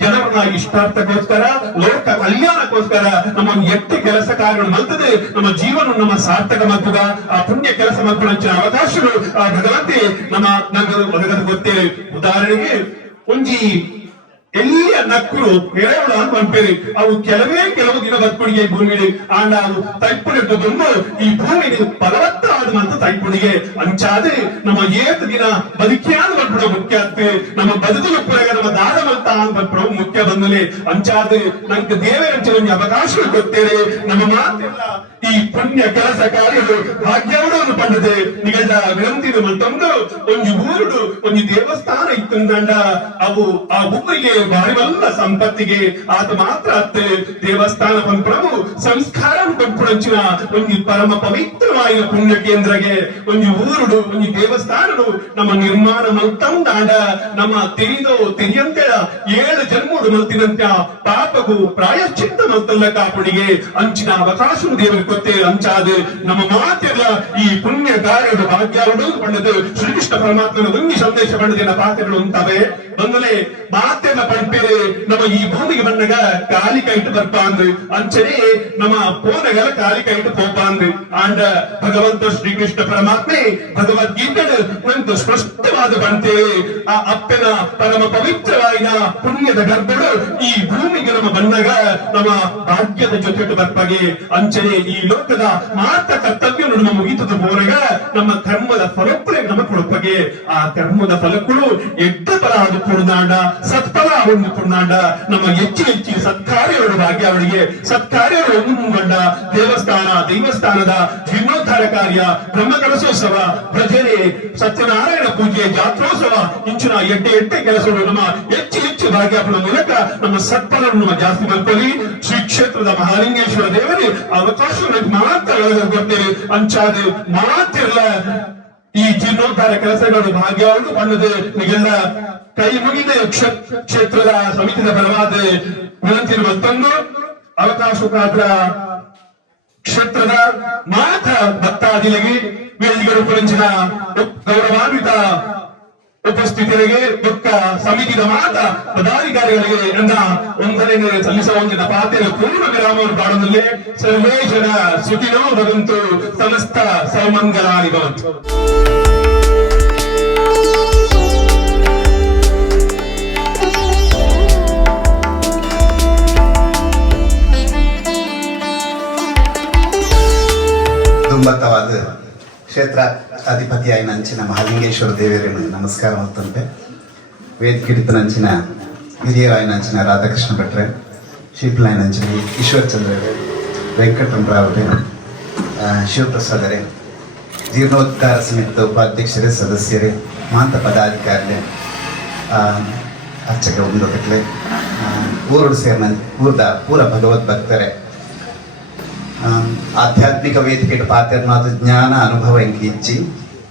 ಜನರ ಇಷ್ಟಾರ್ಥಕ್ಕೋಸ್ಕರ ಲೋಕ ಕಲ್ಯಾಣಕ್ಕೋಸ್ಕರ ನಮ್ಮ ಎಟ್ಟು ಕೆಲಸ ಕಾರ್ಯಗಳು ಮಲ್ತದೆ ನಮ್ಮ ಜೀವನ ನಮ್ಮ ಸಾರ್ಥಕ ಮಕ್ಕಳ ಆ ಪುಣ್ಯ ಕೆಲಸ ಮಕ್ಕಳ ಅವಕಾಶಗಳು ಆ ಭಗವಂತೆ ನಮ್ಮ ಒದಗದ ಗೊತ್ತೇ ಉದಾಹರಣೆಗೆ ಒಂಜಿ ಎಲ್ಲಿಯ ನಕ್ಕಳು ಎರೆಹುಳ ಅಂತ ಪಂಪೇರಿ ಅವು ಕೆಲವು ದಿನ ಬದುಕುಡಿಗೆ ಭೂಮಿಲಿ ಆಂಡ ಅವು ತೈಪುಡಿದ್ದು ಈ ಭೂಮಿ ಫಲವತ್ತಾದ ಮಂತ ತೈಪುಡಿಗೆ ಅಂಚಾದೆ ನಮ್ಮ ಏತ್ ದಿನ ಬದುಕಿಯಾದ ಬರ್ಬಿಡೋ ಮುಖ್ಯ ಆಗ್ತದೆ ನಮ್ಮ ಬದುಕಲು ಪುರಗ ನಮ್ಮ ದಾದ ಮಂತ ಅಂತ ಬರ್ಬಿಡೋ ಮುಖ್ಯ ಬಂದಲೆ ಅಂಚಾದೆ ನಂಗೆ ದೇವರಂಚ ಒಂದು ಅವಕಾಶ ಗೊತ್ತೇನೆ ನಮ್ಮ ಮಾತೆಲ್ಲ ಈ ಪುಣ್ಯ ಕೆಲಸ ಕಾರ್ಯಗಳು ಭಾಗ್ಯವಡನ್ನು ಪಂಡದೆ ನಿಗದ ವಿನಂತಿದು ಮತ್ತೊಂದು ಒಂದು ಊರುಡು ಒಂದು ದೇವಸ್ಥಾನ ಇತ್ತಂದಂಡ ಅವು ಆ ಊರಿಗೆ ಬಾರಿವಲ್ಲ ಸಂಪತ್ತಿಗೆ ಆತ ಮಾತ್ರ ಅತ್ತೆ ದೇವಸ್ಥಾನ ಪ್ರಭು ಸಂಸ್ಕಾರ ಪಂಪುಡಂಚಿನ ಒಂದು ಪರಮ ಪವಿತ್ರವಾದ ಪುಣ್ಯ ಕೇಂದ್ರಗೆ ಒಂದು ಊರುಡು ಒಂದು ದೇವಸ್ಥಾನಡು ನಮ್ಮ ನಿರ್ಮಾಣ ಮಲ್ತಂದಾಂಡ ನಮ್ಮ ತೆರಿಯಂತೆ 7 ಜನ್ಮಡು ಮಲ್ತಿನಂತ ಪಾಪಗೂ ಪ್ರಾಯಶ್ಚಿತ್ತ ಮಲ್ತಲ್ಲ ಕಾಪುಡಿಗೆ ಅಂಚಿನ ಅವಕಾಶ ದೇವರಿಗೆ ಗೊತ್ತೇ ಅಂಚಾದೆ ನಮ್ಮ ಮಾತೆಲ್ಲ ಈ ಪುಣ್ಯ ಕಾರ್ಯದ ಭಾಗ್ಯಗಳು ಪಂಡದು ಶ್ರೀಕೃಷ್ಣ ಪರಮಾತ್ಮನ ಒಂದು ಸಂದೇಶ ಪಡೆದಿನ ಪಾತ್ರಗಳು ಉಂಟವೆ ಬಂದಲೆ ಮಾತೆಲ್ಲ ಪಂಪೇರೆ ನಮ್ಮ ಈ ಭೂಮಿಗೆ ಬಂದಾಗ ಕಾಲಿ ಕೈಟ್ ಬರ್ಪಾಂದು ಅಂಚನೆ ನಮ್ಮ ಪೋನಗಲ ಕಾಲಿ ಕೈಟ್ ಪೋಪಾಂದು ಆಂಡ ಭಗವಂತ ಶ್ರೀಕೃಷ್ಣ ಪರಮಾತ್ಮೆ ಭಗವದ್ಗೀತೆ ಒಂದು ಸ್ಪಷ್ಟವಾದ ಪಂತೇವೆ ಆ ಅಪ್ಪನ ಪರಮ ಪವಿತ್ರವಾದ ಪುಣ್ಯದ ಗರ್ಭಗಳು ಈ ಭೂಮಿಗೆ ನಮ್ಮ ಬಂದಾಗ ನಮ್ಮ ಭಾಗ್ಯದ ಜೊತೆ ಬರ್ಪಾಗೆ ಅಂಚನೆ ಈ ಲೋಕದ ಮಾತ್ರ ಕರ್ತವ್ಯ ನಮ್ಮ ಮುಗಿತದ ಹೋರಾಗ ನಮ್ಮ ಕರ್ಮದ ಫಲಕ್ಕೂ ನಮ್ಮ ಕೊಡಪ್ಪಗೆ ಆ ಕರ್ಮದ ಫಲಕ್ಕೂ ಎಡ್ಡ ಫಲ ಅದು ಕೊಡದಾಂಡ ಸತ್ಫಲ ಅವನು ಕೊಡದಾಂಡ ನಮ್ಮ ಹೆಚ್ಚು ಸತ್ಕಾರ್ಯಗಳು ಭಾಗ್ಯ ಅವಳಿಗೆ ಸತ್ಕಾರ್ಯಗಳು ಒಂದು ಮುಂಗಂಡ ದೇವಸ್ಥಾನದ ಜೀರ್ಣೋದ್ಧಾರ ಕಾರ್ಯ ಬ್ರಹ್ಮ ಕಲಶೋತ್ಸವ ಭಜನೆ ಸತ್ಯನಾರಾಯಣ ಪೂಜೆ ಜಾತ್ರೋತ್ಸವ ಇಂಚಿನ ಎಟ್ಟೆ ಕೆಲಸಗಳು ನಮ್ಮ ಹೆಚ್ಚು ಭಾಗ್ಯಪನ ಮೂಲಕ ನಮ್ಮ ಸತ್ಫಲವನ್ನು ನಮ್ಮ ಜಾಸ್ತಿ ಮಾಡ್ಕೊಳ್ಳಿ ಶ್ರೀ ಕ್ಷೇತ್ರದ ಮಹಾಲಿಂಗೇಶ್ವರ ದೇವರೇ ಅವಕಾಶ ಮಾತ್ರ ಕೊಡ್ತೇವೆ ಅಂಚಾದೆ ಮಾತಿರಲ್ಲ ಈ ಜೀರ್ಣೋದ್ಧಾರ ಕೆಲಸಗಳು ಭಾಗ್ಯವನ್ನು ಬಣ್ಣದೆ ನಿಗೆಲ್ಲ ಕೈ ಮುಗಿದ ಕ್ಷೇತ್ರದ ಸಮಿತಿಯ ಬಲವಾದ ವಿನಂತಿ ಮತ್ತೊಂದು ಅವಕಾಶಕ್ಕಾದ್ರ ಕ್ಷೇತ್ರದ ಮಾತ ಭಕ್ತಾದಿಗಳಿಗೆ ವೇದಿಗಳು ಪುರಂಚಿನ ಗೌರವಾನ್ವಿತ ಉಪಸ್ಥಿತರಿಗೆ ದುಃಖ ಸಮಿತಿಯ ಮಾತ ಪದಾಧಿಕಾರಿಗಳಿಗೆ ಎಂದ ಒಂದನೇ ಸಲ್ಲಿಸುವಂತಿನ ಪಾತ್ರೆ ಪೂರ್ಣ ವಿರಾಮವನ್ನು ಪಾಡದಲ್ಲಿ ಸರ್ವೇ ಜನ ಸುಖಿನೋ ಭವಂತು ಸಮಸ್ತ ಸೌಮಂಗಲಾನಿ ಭವಂತು. ದುಂಬತ್ತವಾದ ಕ್ಷೇತ್ರ ಅಧಿಪತಿಯಾಗಿ ನಂಚಿನ ಮಹಾಲಿಂಗೇಶ್ವರ ದೇವರಿಗೆ ನಮಸ್ಕಾರ ಮತ್ತಂತೆ ವೇದಿಕೆ ನಂಚಿನ ಹಿರಿಯರಾಯ ನಂಚಿನ ರಾಧಾಕೃಷ್ಣ ಭಟ್ರೆ ಶಿಲ್ಪಲಾಯ ನಂಚಿನ ಈಶ್ವರ್ ಚಂದ್ರ ವೆಂಕಟರಾವ್ರೆ ಶಿವಪ್ರಸಾದರೇ ಜೀರ್ಣೋದ್ಧಾರ ಸಮಿತಿಯ ಉಪಾಧ್ಯಕ್ಷರೇ ಸದಸ್ಯರೇ ಮಾತ ಪದಾಧಿಕಾರಿ ಅರ್ಚಕ ಉಂದೋಗಟ್ಲೆ ಊರು ಸೇರಿನ ಪೂರ ಭಗವದ್ ಭಕ್ತರೇ ಆಧ್ಯಾತ್ಮಿಕ ವೇದಿಕೆ ಪಾತ್ರ ಜ್ಞಾನ ಅನುಭವ ಇಂಕಿ ಇಚ್ಚಿ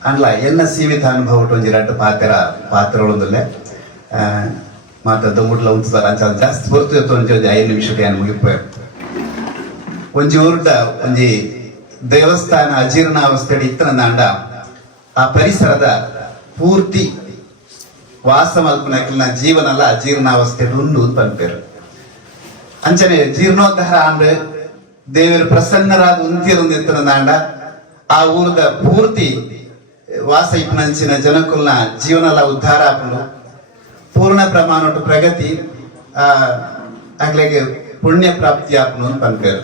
ಅಂಡ್ಲ ಎನ್ನ ಸೀಮಿತ ಅನುಭವ ಒಂಜಿ 2 ಪಾತ್ರಗಳೊಂದಲ್ಲೇ ಮಾತಾಡ ಉಂಟು ಅಂಚ ಜಾಸ್ತಿ ಬರ್ತು ಒಂಜಿ 5 ನಿಮಿಷಕ್ಕೆ ಮುಗಿಪೋಯ ಒಂಜಿ ಊರ್ಡ ಒಂಜಿ ದೇವಸ್ಥಾನ ಅಜೀರ್ಣಾವಸ್ಥೆ ಇತ್ತನಂದ ಆ ಪರಿಸರದ ಪೂರ್ತಿ ವಾಸ ಮಲ್ಪನಕ್ಕಿನ ಜೀವನಲ್ಲ ಅಜೀರ್ಣಾವಸ್ಥೆ ಉಂಡು ಪಂಪೇರು ಅಂಚನೆ ಜೀರ್ಣೋದ್ಧಾರ ಅಂಡ್ ದೇವರು ಪ್ರಸನ್ನರಾದ ಉಂತಿರಂದಿತ್ತನಂದ ಆ ಊರದ ಪೂರ್ತಿ ವಾಸ ಇಪ್ಪನಂಚಿನ ಜನಕುಲ್ನ ಜೀವನಲ ಉದ್ಧಾರ ಆಪುಂಡು ಪೂರ್ಣ ಪ್ರಮಾಣ ಪ್ರಗತಿ ಆಗ್ಲಿಗೆ ಪುಣ್ಯ ಪ್ರಾಪ್ತಿ ಆಪುನು ಪನ್ಪೇರು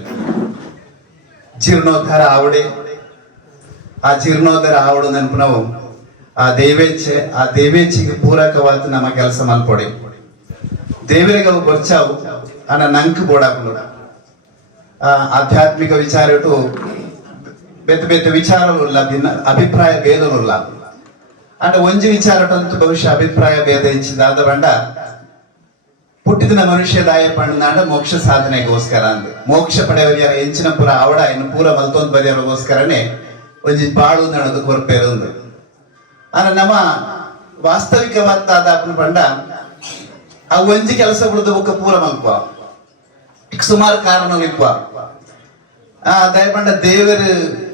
ಜೀರ್ಣೋದ್ಧಾರ ಆವಡೆ ಆ ಜೀರ್ಣೋದ್ಧಾರ ಆವಡು ನೆನಪು ನಾವು ಆ ದೇವೇಚ್ಛೆಗೆ ಪೂರಕವಾದ ನಮ್ಮ ಕೆಲಸ ಮಲ್ಪೊಡೆ ದೇವರಿಗೆ ಅವು ಬರ್ಚಾವು ಅನ್ನ ನಂಕ್ ಬೋಡಾಕೊಂಡು ಆಧ್ಯಾತ್ಮಿಕ ವಿಚಾರ ಇಟ್ಟು ಬೇತೆ ವಿಚಾರವುಲ್ಲ ಭಿನ್ನ ಅಭಿಪ್ರಾಯ ಭೇದವುಲ್ಲ ಅಂಡ್ ಒಂಜಿ ವಿಚಾರಟಂತೂ ಬಹುಶಃ ಅಭಿಪ್ರಾಯ ಭೇದ ಹೆಚ್ಚಿದಾದ ಬಂಡ ಹುಟ್ಟಿದಿನ ಮನುಷ್ಯ ದಾಯ ಪಂಡ ಮೋಕ್ಷ ಸಾಧನೆಗೋಸ್ಕರ ಅಂದ್ ಮೋಕ್ಷ ಪಡೆಯವರ ಹೆಂಚಿನ ಪುರ ಅವಡ ಇನ್ನು ಪೂರ ಮಲ್ತೊಂದು ಬರೆಯೋಗೋಸ್ಕರನೇ ಒಂಜಿ ಬಾಳು ನಡೆದು ಕೊರ್ಪೇರೊಂದು ಆನ ನಮ್ಮ ವಾಸ್ತವಿಕವಾದ ಪಂಡ ಆ ಒಂಜಿ ಕೆಲಸ ಬಿಡದ ಬುಕ್ಕ ಪೂರ ಮಲ್ಪ ಸುಮಾರು ಕಾರಣಗಳಿಪ್ಪ ದಯಪಂಡ ದೇವರ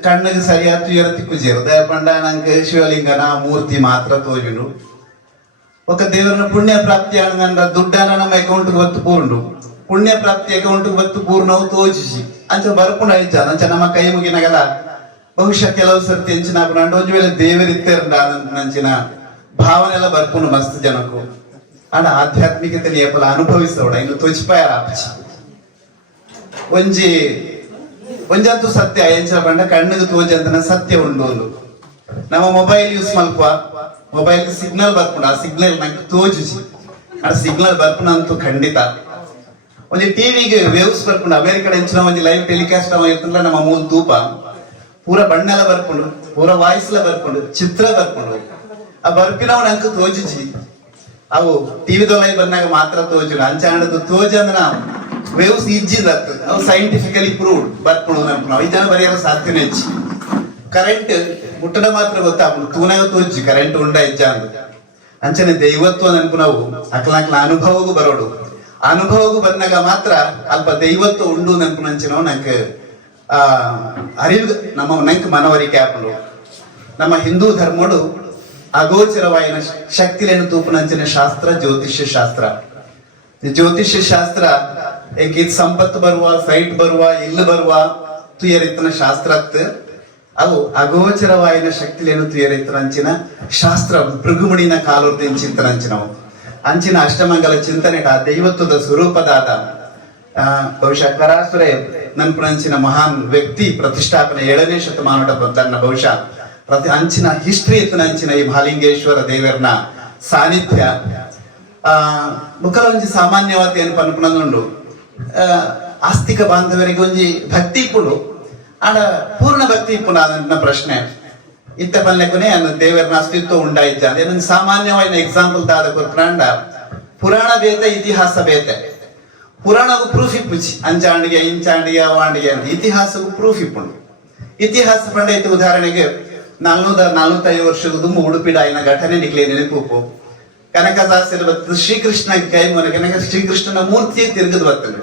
ಕಣ್ಣಿಗೆ ಸರಿಯಾದ ತುಯರ ತಿಕ್ಕುಜೇರು ದಯಪಂಡ ನಂಗೆ ಶಿವಲಿಂಗನ ಮೂರ್ತಿ ಮಾತ್ರ ತೋಜುಂಡು ఒక ದೇವರನ ಪುಣ್ಯ ಪ್ರಾಪ್ತಿ ಆನಂದ ದುಡ್ಡನ ನಮ್ಮ ಅಕೌಂಟ್ ಬತ್ತು ಪೂರ್ಣು ಪುಣ್ಯ ಪ್ರಾಪ್ತಿ ಅಕೌಂಟ್ ಬತ್ತು ಪೂರ್ಣವು ತೋಜಿಸಿ ಅಂಚ ಬರ್ಪುಂಡ ಐತ ಅಂಚ ನಮ್ಮ ಕೈ ಮುಗಿನಗಲ ಬಹುಶಃ ಕೆಲವು ಸರ್ತಿ ಎಂಚಿನ ಪುಂಡ ಒಂಜಿ ವೇಳೆ ದೇವರಿತ್ತೇರಂಡ ನಂಚಿನ ಭಾವನೆ ಎಲ್ಲ ಬರ್ಪುಂಡು ಮಸ್ತ್ ಜನಕ್ಕೂ ಆಡ ಆಧ್ಯಾತ್ಮಿಕತೆ ಏಪಲ ಅನುಭವಿಸೋಡ ಇನ್ನು ತೋಚಿಪಾಯ ಆಪಚಿ ಒಂಜಂತೂ ಸತ್ಯ ಎಂಚಿನ ಪಂಡ ಕಣ್ಣಿಗೆ ತೋಜಂತನ ಸತ್ಯ ಉಂಡು ಒಂದು ನಮ್ಮ ಮೊಬೈಲ್ ಯೂಸ್ ಮಲ್ಪ ಮೊಬೈಲ್ ಸಿಗ್ನಲ್ ಬರ್ಪುಂಡು ಆ ಸಿಗ್ನಲ್ ನಂಗೆ ತೋಜಿಸಿ ಆ ಸಿಗ್ನಲ್ ಬರ್ಪುನಂತೂ ಖಂಡಿತ ಒಂಜಿ ಟಿವಿಗೆ ವೇವ್ಸ್ ಬರ್ಪುಂಡು ಅಮೆರಿಕದ ಎಂಚಿನ ಒಂಜಿ ಲೈವ್ ಟೆಲಿಕಾಸ್ಟ್ ಇರ್ತಲ್ಲ ನಮ್ಮ ಮೂಲ ತೂಪ ಪೂರ ಬಣ್ಣೆಲ್ಲ ಬರ್ಪುಂಡು ಪೂರ ವಾಯ್ಸ್ ಎಲ್ಲ ಬರ್ಪುಂಡು ಚಿತ್ರ ಬರ್ಪುಂಡು ಆ ಬರ್ಪಿನವ್ ನಂಗೆ ತೋಜಿಸಿ ಅವು ಟಿವಿ ಲೈವ್ ಬಂದಾಗ ಮಾತ್ರ ತೋಜು ಅಂಚಾಂಡದು ತೋಜಂದ್ರ ವೇವ್ಸ್ ಇಜ್ಜಿದತ್ ಅವು ಸೈಂಟಿಫಿಕಲಿ ಪ್ರೂವ್ಡ್ ಬರ್ಪುಂಡು ನೆನಪು ಇದನ್ನ ಬರೆಯಲು ಸಾಧ್ಯನೇ ಹೆಚ್ಚು ಕರೆಂಟ್ ಮುಟ್ಟಡ ಮಾತ್ರ ಗೊತ್ತಾಗ್ಬಿಡು ತೂನಾಗ ತೋಜಿ ಕರೆಂಟ್ ಉಂಡ ಇಜ್ಜ ಅಂದ್ ಅಂಚನೆ ದೈವತ್ವ ನೆನಪು ನಾವು ಅಕ್ಲಾಕ್ಲ ಅನುಭವಗೂ ಬರೋಡು ಅನುಭವಗೂ ಬಂದಾಗ ಮಾತ್ರ ಅಲ್ಪ ದೈವತ್ವ ಉಂಡು ನೆನಪು ನಂಚಿನವು ನಂಗೆ ಅರಿವು ನಂಗೆ ಮನವರಿಕೆ ಹಾಕೊಂಡು ನಮ್ಮ ಹಿಂದೂ ಧರ್ಮಡು ಅಗೋಚರವಾಯಿನ ಶಕ್ತಿಲೇನು ತೂಪುನಂಚಿನ ಶಾಸ್ತ್ರ ಜ್ಯೋತಿಷ್ಯ ಶಾಸ್ತ್ರ ಜ್ಯೋತಿಷ್ಯ ಶಾಸ್ತ್ರ ಎಂಕಿದ್ ಸಂಪತ್ತು ಬರುವ ಫೈಟ್ ಬರುವ ಇಲ್ಲು ಬರುವ ತುಯರಿತ್ತನ ಶಾಸ್ತ್ರತ್ ಅವು ಅಗೋಚರವಾಯಿನ ಶಕ್ತಿಲೇನು ತುಯರಿತ್ತನ ಅಂಚಿನ ಶಾಸ್ತ್ರ ಭೃಗುಮುಡಿನ ಕಾಲೋರ್ದಿಂಚಿಂತನ ಅಂಚಿನವು ಅಂಚಿನ ಅಷ್ಟಮಂಗಲ ಚಿಂತನೆ ಆ ದೈವತ್ವದ ಸ್ವರೂಪದಾದ ಬಹುಶಃ ಕರಾಸುರೆ ನನ್ಪುನಂಚಿನ ಮಹಾನ್ ವ್ಯಕ್ತಿ ಪ್ರತಿಷ್ಠಾಪನೆ 7ನೇ ಶತಮಾನದ ತನ್ನ ಬಹುಶಃ ಅಂಚಿನ ಹಿಸ್ಟ್ರಿ ಅಂಚಿನ ಈ ಮಹಾಲಿಂಗೇಶ್ವರ ದೇವರನ ಸಾನ್ನಿಧ್ಯ ಮುಖಲೊಂಜಿ ಸಾಮಾನ್ಯವಾದ ಏನು ಪನ್ಪುನಂದುಂಡು ಆಸ್ತಿಕ ಬಾಂಧವರಿಗೆ ಒಂಜಿ ಭಕ್ತಿ ಇಪ್ಪುಂಡು ಆಡ ಪೂರ್ಣ ಭಕ್ತಿ ಇಪ್ಪುಂಡು ಅದನ್ನ ಪ್ರಶ್ನೆ ಇತ್ತ ಪಲ್ಲೆಕೊನೆ ದೇವರನ ಅಸ್ತಿತ್ವ ಉಂಡಾಯ್ತ ಅದೇನು ಸಾಮಾನ್ಯವಾದ ಎಕ್ಸಾಂಪಲ್ ದಾದ ಕೊರ್ಪುಂಡ ಪುರಾಣ ಬೇತೆ ಇತಿಹಾಸ ಬೇತೆ ಪುರಾಣಗೂ ಪ್ರೂಫ್ ಇಪ್ಪುಚಿ ಅಂಚಾಂಡಿಗೆ ಇಂಚಾಂಡಿಗೆ ಅವಾಂಡಿಗೆ ಅಂತ ಇತಿಹಾಸಗೂ ಪ್ರೂಫ್ ಇಪ್ಪುಂಡು ಇತಿಹಾಸ ಪಂಡ ಇತ್ತು ಉದಾಹರಣೆಗೆ 445 ವರ್ಷದ ದುಂಬು ಉಡುಪಿಡ ಆಯ್ನ ಘಟನೆ ನಿಕ್ಲೆ ನೆನಪು ಕನಕದಾಸರು ಬತ್ತು ಶ್ರೀಕೃಷ್ಣ ಕೈ ಮೂಲಕ ಶ್ರೀಕೃಷ್ಣನ ಮೂರ್ತಿಯೇ ತಿರುಗದು ಬರ್ತದೆ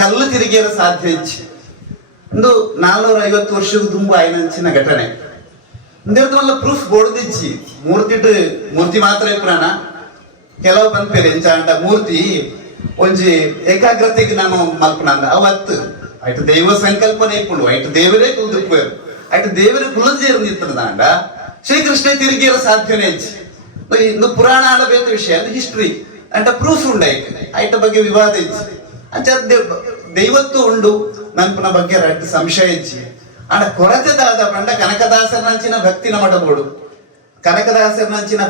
ಕಲ್ಲು ತಿರುಗಿಯರ ಸಾಧ್ಯ ಹೆಚ್ಚು ಒಂದು 450 ವರ್ಷದ ದುಂಬು ಆಯ್ನಂಚಿನ ಘಟನೆ ಇಂದೆಲ್ಲ ಪ್ರೂಫ್ ಬೋರ್ದಿಚ್ಚಿ ಮೂರ್ತಿ ಮಾತ್ರ ಪುರಾಣ ಕೆಲವು ಬಂದ್ಪೇರೆ ಎಂಚಾಂಡ ಮೂರ್ತಿ ಒಂಜಿ ಏಕಾಗ್ರತೆಗೆ ನಾನು ಮಲ್ಪನಂದ ಅವತ್ತು ಆಯ್ತು ದೈವ ಸಂಕಲ್ಪನೆ ಇಪ್ಪುಂಡು ಆಯ್ತು ದೇವರೇ ಕುಲ್ದುಪ್ಪೇರು ಆಯ್ತು ದೇವರೇ ಕುಲಜೇರು ನಿಂತನದಾಂಡ ಶ್ರೀಕೃಷ್ಣ ತಿರುಗಿಯರ ಸಾಧ್ಯನೇ ಇಂದು ಪುರಾಣ ಆಡಬೇಕ ವಿಷಯ ಅದು ಹಿಸ್ಟ್ರಿ ಅಂಟ ಪ್ರೂಫ್ ಉಂಡಾಯ್ತು ಆಯ್ತ ಬಗ್ಗೆ ವಿವಾದ ಇಚ್ಚಿ ಅಂಚ ದೈವತ್ವ ಉಂಡು ನನ್ಪನ ಬಗ್ಗೆ ರಡ್ಡು ಸಂಶಯ ಇಚ್ಚಿ ಆಡ ಕೊರತೆ ದಾದ ಪಂಡ ಕನಕದಾಸರನಂಚಿನ ಭಕ್ತಿನ ಮಾಡಬೋಡು ಕನಕದಾಸರನಂಚಿನ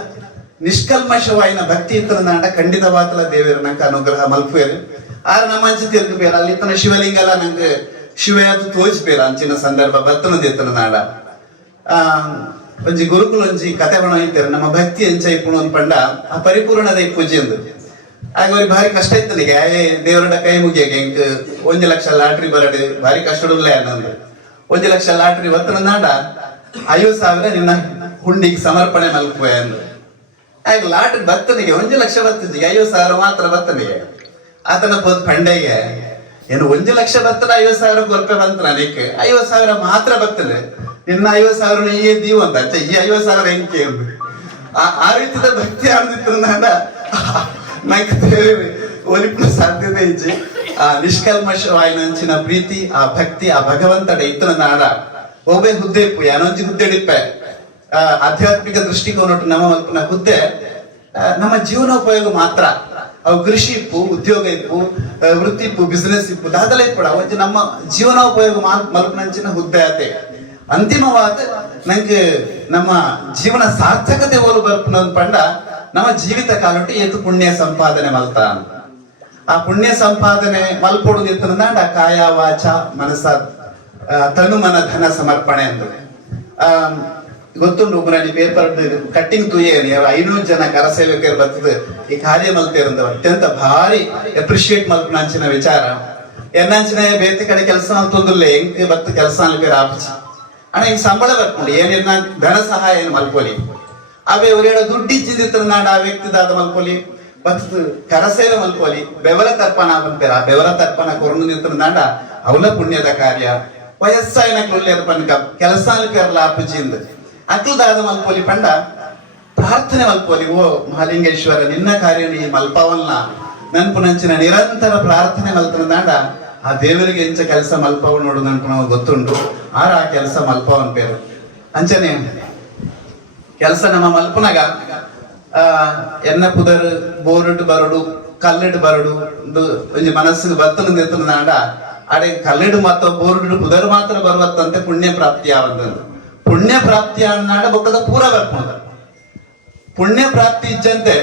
ನಿಷ್ಕಲ್ಮಶವಾಯಿನ ಭಕ್ತಿ ಇತ್ತಂದ ಖಂಡಿತವಾತಲ ದೇವರ ನಂಗೆ ಅನುಗ್ರಹ ಮಲ್ಪೇರು ಆದ್ರೆ ನಮ್ಮ ಅಂಚೆ ತಿರುಗಬೇರ ಅಲ್ಲಿ ತನ ಶಿವಲಿಂಗ ಎಲ್ಲ ನಂಗೆ ಶಿವಯಾತು ತೋಚ್ಬೇರ ಅಂಚಿನ ಸಂದರ್ಭ ಬತ್ತನದ ಎತ್ತನ ನಾಡ ಒಂಜಿ ಗುರುಕುಲ ಒಂಜಿ ಕತೆ ಬಣ ಇರ್ತಾರೆ ನಮ್ಮ ಭಕ್ತಿ ಎಂಚ ಇಪ್ಪುಣ ಪಂಡ ಆ ಪರಿಪೂರ್ಣದ ಪೂಜೆ ಅಂದು ಆಗ ಅವ್ರಿಗೆ ಭಾರಿ ಕಷ್ಟ ಇತ್ತನಿಗೆ ದೇವರಡ ಕೈ ಮುಗಿಯಾಗೆ ಎಂಕ್ 1 ಲಕ್ಷ ಲಾಟ್ರಿ ಬರಡು ಭಾರಿ ಕಷ್ಟಡುಲ್ಲ ಅನ್ನಂದು 1 ಲಕ್ಷ ಲಾಟ್ರಿ ಬತ್ತನ ನಾಡ 50,000 ನಿನ್ನ ಹುಂಡಿಗೆ ಸಮರ್ಪಣೆ ಮಲ್ಪುವೆ ಅಂದು ಆಗ ಲಾಟ್ರಿ ಬತ್ತನಿಗೆ 1 ಲಕ್ಷ ಬತ್ತಿದ್ದಿಗೆ 50,000 ಮಾತ್ರ ಬತ್ತನಿಗೆ ಆತನ ಹೋದ್ ಪಂಡೆಗೆ ಏನು 1 ಲಕ್ಷ ಬತ್ತನ 50,000 ರೂಪಾಯಿ ಬಂತ ನನಗೆ 50,000 ಮಾತ್ರ ಬರ್ತದೆ ನಿನ್ನ 50,000 ನೀಯೇ ದೀವು ಅಂತ ಈ 50,000 ಹೆಂಗೆ ಅಂದು ಆ ರೀತಿಯ ಭಕ್ತಿ ಆಡ್ದಿತ್ತು ನಾಡ ನಂಗೆ ಒಲಿಪಿನ ಸಾಧ್ಯತೆ ಇಜ್ಜಿ ಆ ನಿಷ್ಕಲ್ಮಶವಾಯಿನಂಚಿನ ಪ್ರೀತಿ ಆ ಭಕ್ತಿ ಆ ಭಗವಂತಡ ಇತ್ತನ ನಾಡ ಒಬ್ಬೆ ಹುದ್ದೆ ಇಪ್ಪು ಯಾನೊಂಜಿ ಹುದ್ದೆ ಇಡಿಪ್ಪೆ ಆಧ್ಯಾತ್ಮಿಕ ದೃಷ್ಟಿಕೋನ ನಮ್ಮ ಮಲ್ಪನ ಹುದ್ದೆ ನಮ್ಮ ಜೀವನೋಪಯೋಗ ಮಾತ್ರ ಅವು ಕೃಷಿ ಇಪ್ಪು ಉದ್ಯೋಗ ಇಪ್ಪು ವೃತ್ತಿ ಇಪ್ಪು ಬಿಸಿನೆಸ್ ಇಪ್ಪು ದಾದಲ ಇಪ್ಪಡ ಅವತ್ತು ನಮ್ಮ ಜೀವನೋಪಯೋಗ ಮಲ್ಪನಂಚಿನ ಹುದ್ದೆ ಆತೆ ಅಂತಿಮವಾದ ನಂಗೆ ನಮ್ಮ ಜೀವನ ಸಾರ್ಥಕತೆ ಹೋಲು ಬರ್ಪನ ಪಂಡ ನಮ್ಮ ಜೀವಿತ ಕಾಲೊಟ್ಟು ಏತು ಪುಣ್ಯ ಸಂಪಾದನೆ ಮಲ್ತ ಆ ಪುಣ್ಯ ಸಂಪಾದನೆ ಮಲ್ಪೊಡು ಎತ್ತನಂದ ಕಾಯ ವಾಚ ಮನಸ ತನು ಮನ ಧನ ಸಮರ್ಪಣೆ ಅಂತ ಗೊತ್ತುಂಟು ಉಗ್ರಾಣಿ ಪೇಪರ್ ಕಟ್ಟಿಂಗ್ ತುಯ್ಯೇನಿ 500 ಜನ ಕರಸೇವಕರು ಬರ್ತದೆ ಈ ಕಾರ್ಯ ಮಲ್ತಿರಂದ ಅತ್ಯಂತ ಭಾರಿ ಅಪ್ರಿಶಿಯೇಟ್ ಮಲ್ಪನಂಚಿನ ವಿಚಾರ ಎನ್ನಂಚಿನ ಬೇತೆ ಕಡೆ ಕೆಲಸ ಮಲ್ತೊಂದಿಲ್ಲ ಹೆಂಗ್ ಬತ್ತು ಕೆಲಸ ಅನ್ಪೇರು ಆಪಿಸಿ ಅಣ್ಣ ಹಿಂಗ್ ಸಂಬಳ ಬರ್ಕೊಂಡು ಏನೇನ ಧನ ಸಹಾಯ ಏನು ಮಲ್ಪೊಲಿ ಅವೇ ಒರೇಡ ದುಡ್ಡು ಇಚ್ಚಿಂದಿತ್ರ ನಾಡ ಆ ವ್ಯಕ್ತಿದಾದ ಮಲ್ಪೊಲಿ ಬತ್ತು ಕರಸೇವೆ ಮಲ್ಪೊಲಿ ಬೆವರ ತರ್ಪಣ ಬಂತೇರ ಆ ಬೆವರ ತರ್ಪಣ ಕೊರಡು ನಿಂತ್ರ ನಾಡ ಅವಲ ಪುಣ್ಯದ ಕಾರ್ಯ ವಯಸ್ಸಾಯನ ಕ್ಲೊಲ್ಲೇರು ಪನ್ಕ ಕೆಲಸ ಅನ್ಪೇರಲ್ಲ ಆಪಿಚಿಂದ ಅಕ್ಲದಾದ ಮಲ್ಪೊಲಿ ಪಂಡ ಪ್ರಾರ್ಥನೆ ಮಲ್ಪೊಲಿ ಓ ಮಹಾಲಿಂಗೇಶ್ವರ ನಿನ್ನ ಕಾರ್ಯ ನೀ ಮಲ್ಪವಲ್ನ ನನ್ಪುನಂಚಿನ ನಿರಂತರ ಪ್ರಾರ್ಥನೆ ಮಲ್ತನಾಡ ಆ ದೇವರಿಗೆ ಎಂಚ ಕೆಲಸ ಮಲ್ಪವ ನೋಡು ನನ್ಪು ನಾವು ಗೊತ್ತುಂಟು ಆ ಕೆಲಸ ಮಲ್ಪವನ್ ಪೇರು ಅಂಚನೆ ಕೆಲಸ ನಮ್ಮ ಮಲ್ಪನಾಗ ಎನ್ನ ಪುದರ್ ಬೋರ್ಡ್ ಬರಡು ಕಲ್ಲಡ್ ಬರಡು ಒಂಜಿ ಮನಸ್ಸಿಗೆ ಬತ್ತನ ಎತ್ತನಾಡ ಅಡೆ ಕಲ್ಲಡ್ ಮಾತ್ರ ಬೋರ್ಡ್ ಪುದರ್ ಮಾತ್ರ ಬರುವತ್ತಂತೆ ಪುಣ್ಯ ಪ್ರಾಪ್ತಿ ಆವಂತ ಪುಣ್ಯ ಪ್ರಾಪ್ತಿ ಅನ್ನಾಡ ಬೊಕ್ಕದ ಪೂರ ಬರ್ಪುಂಡ ಪುಣ್ಯ ಪ್ರಾಪ್ತಿ ಇಜ್ಜಂತೆ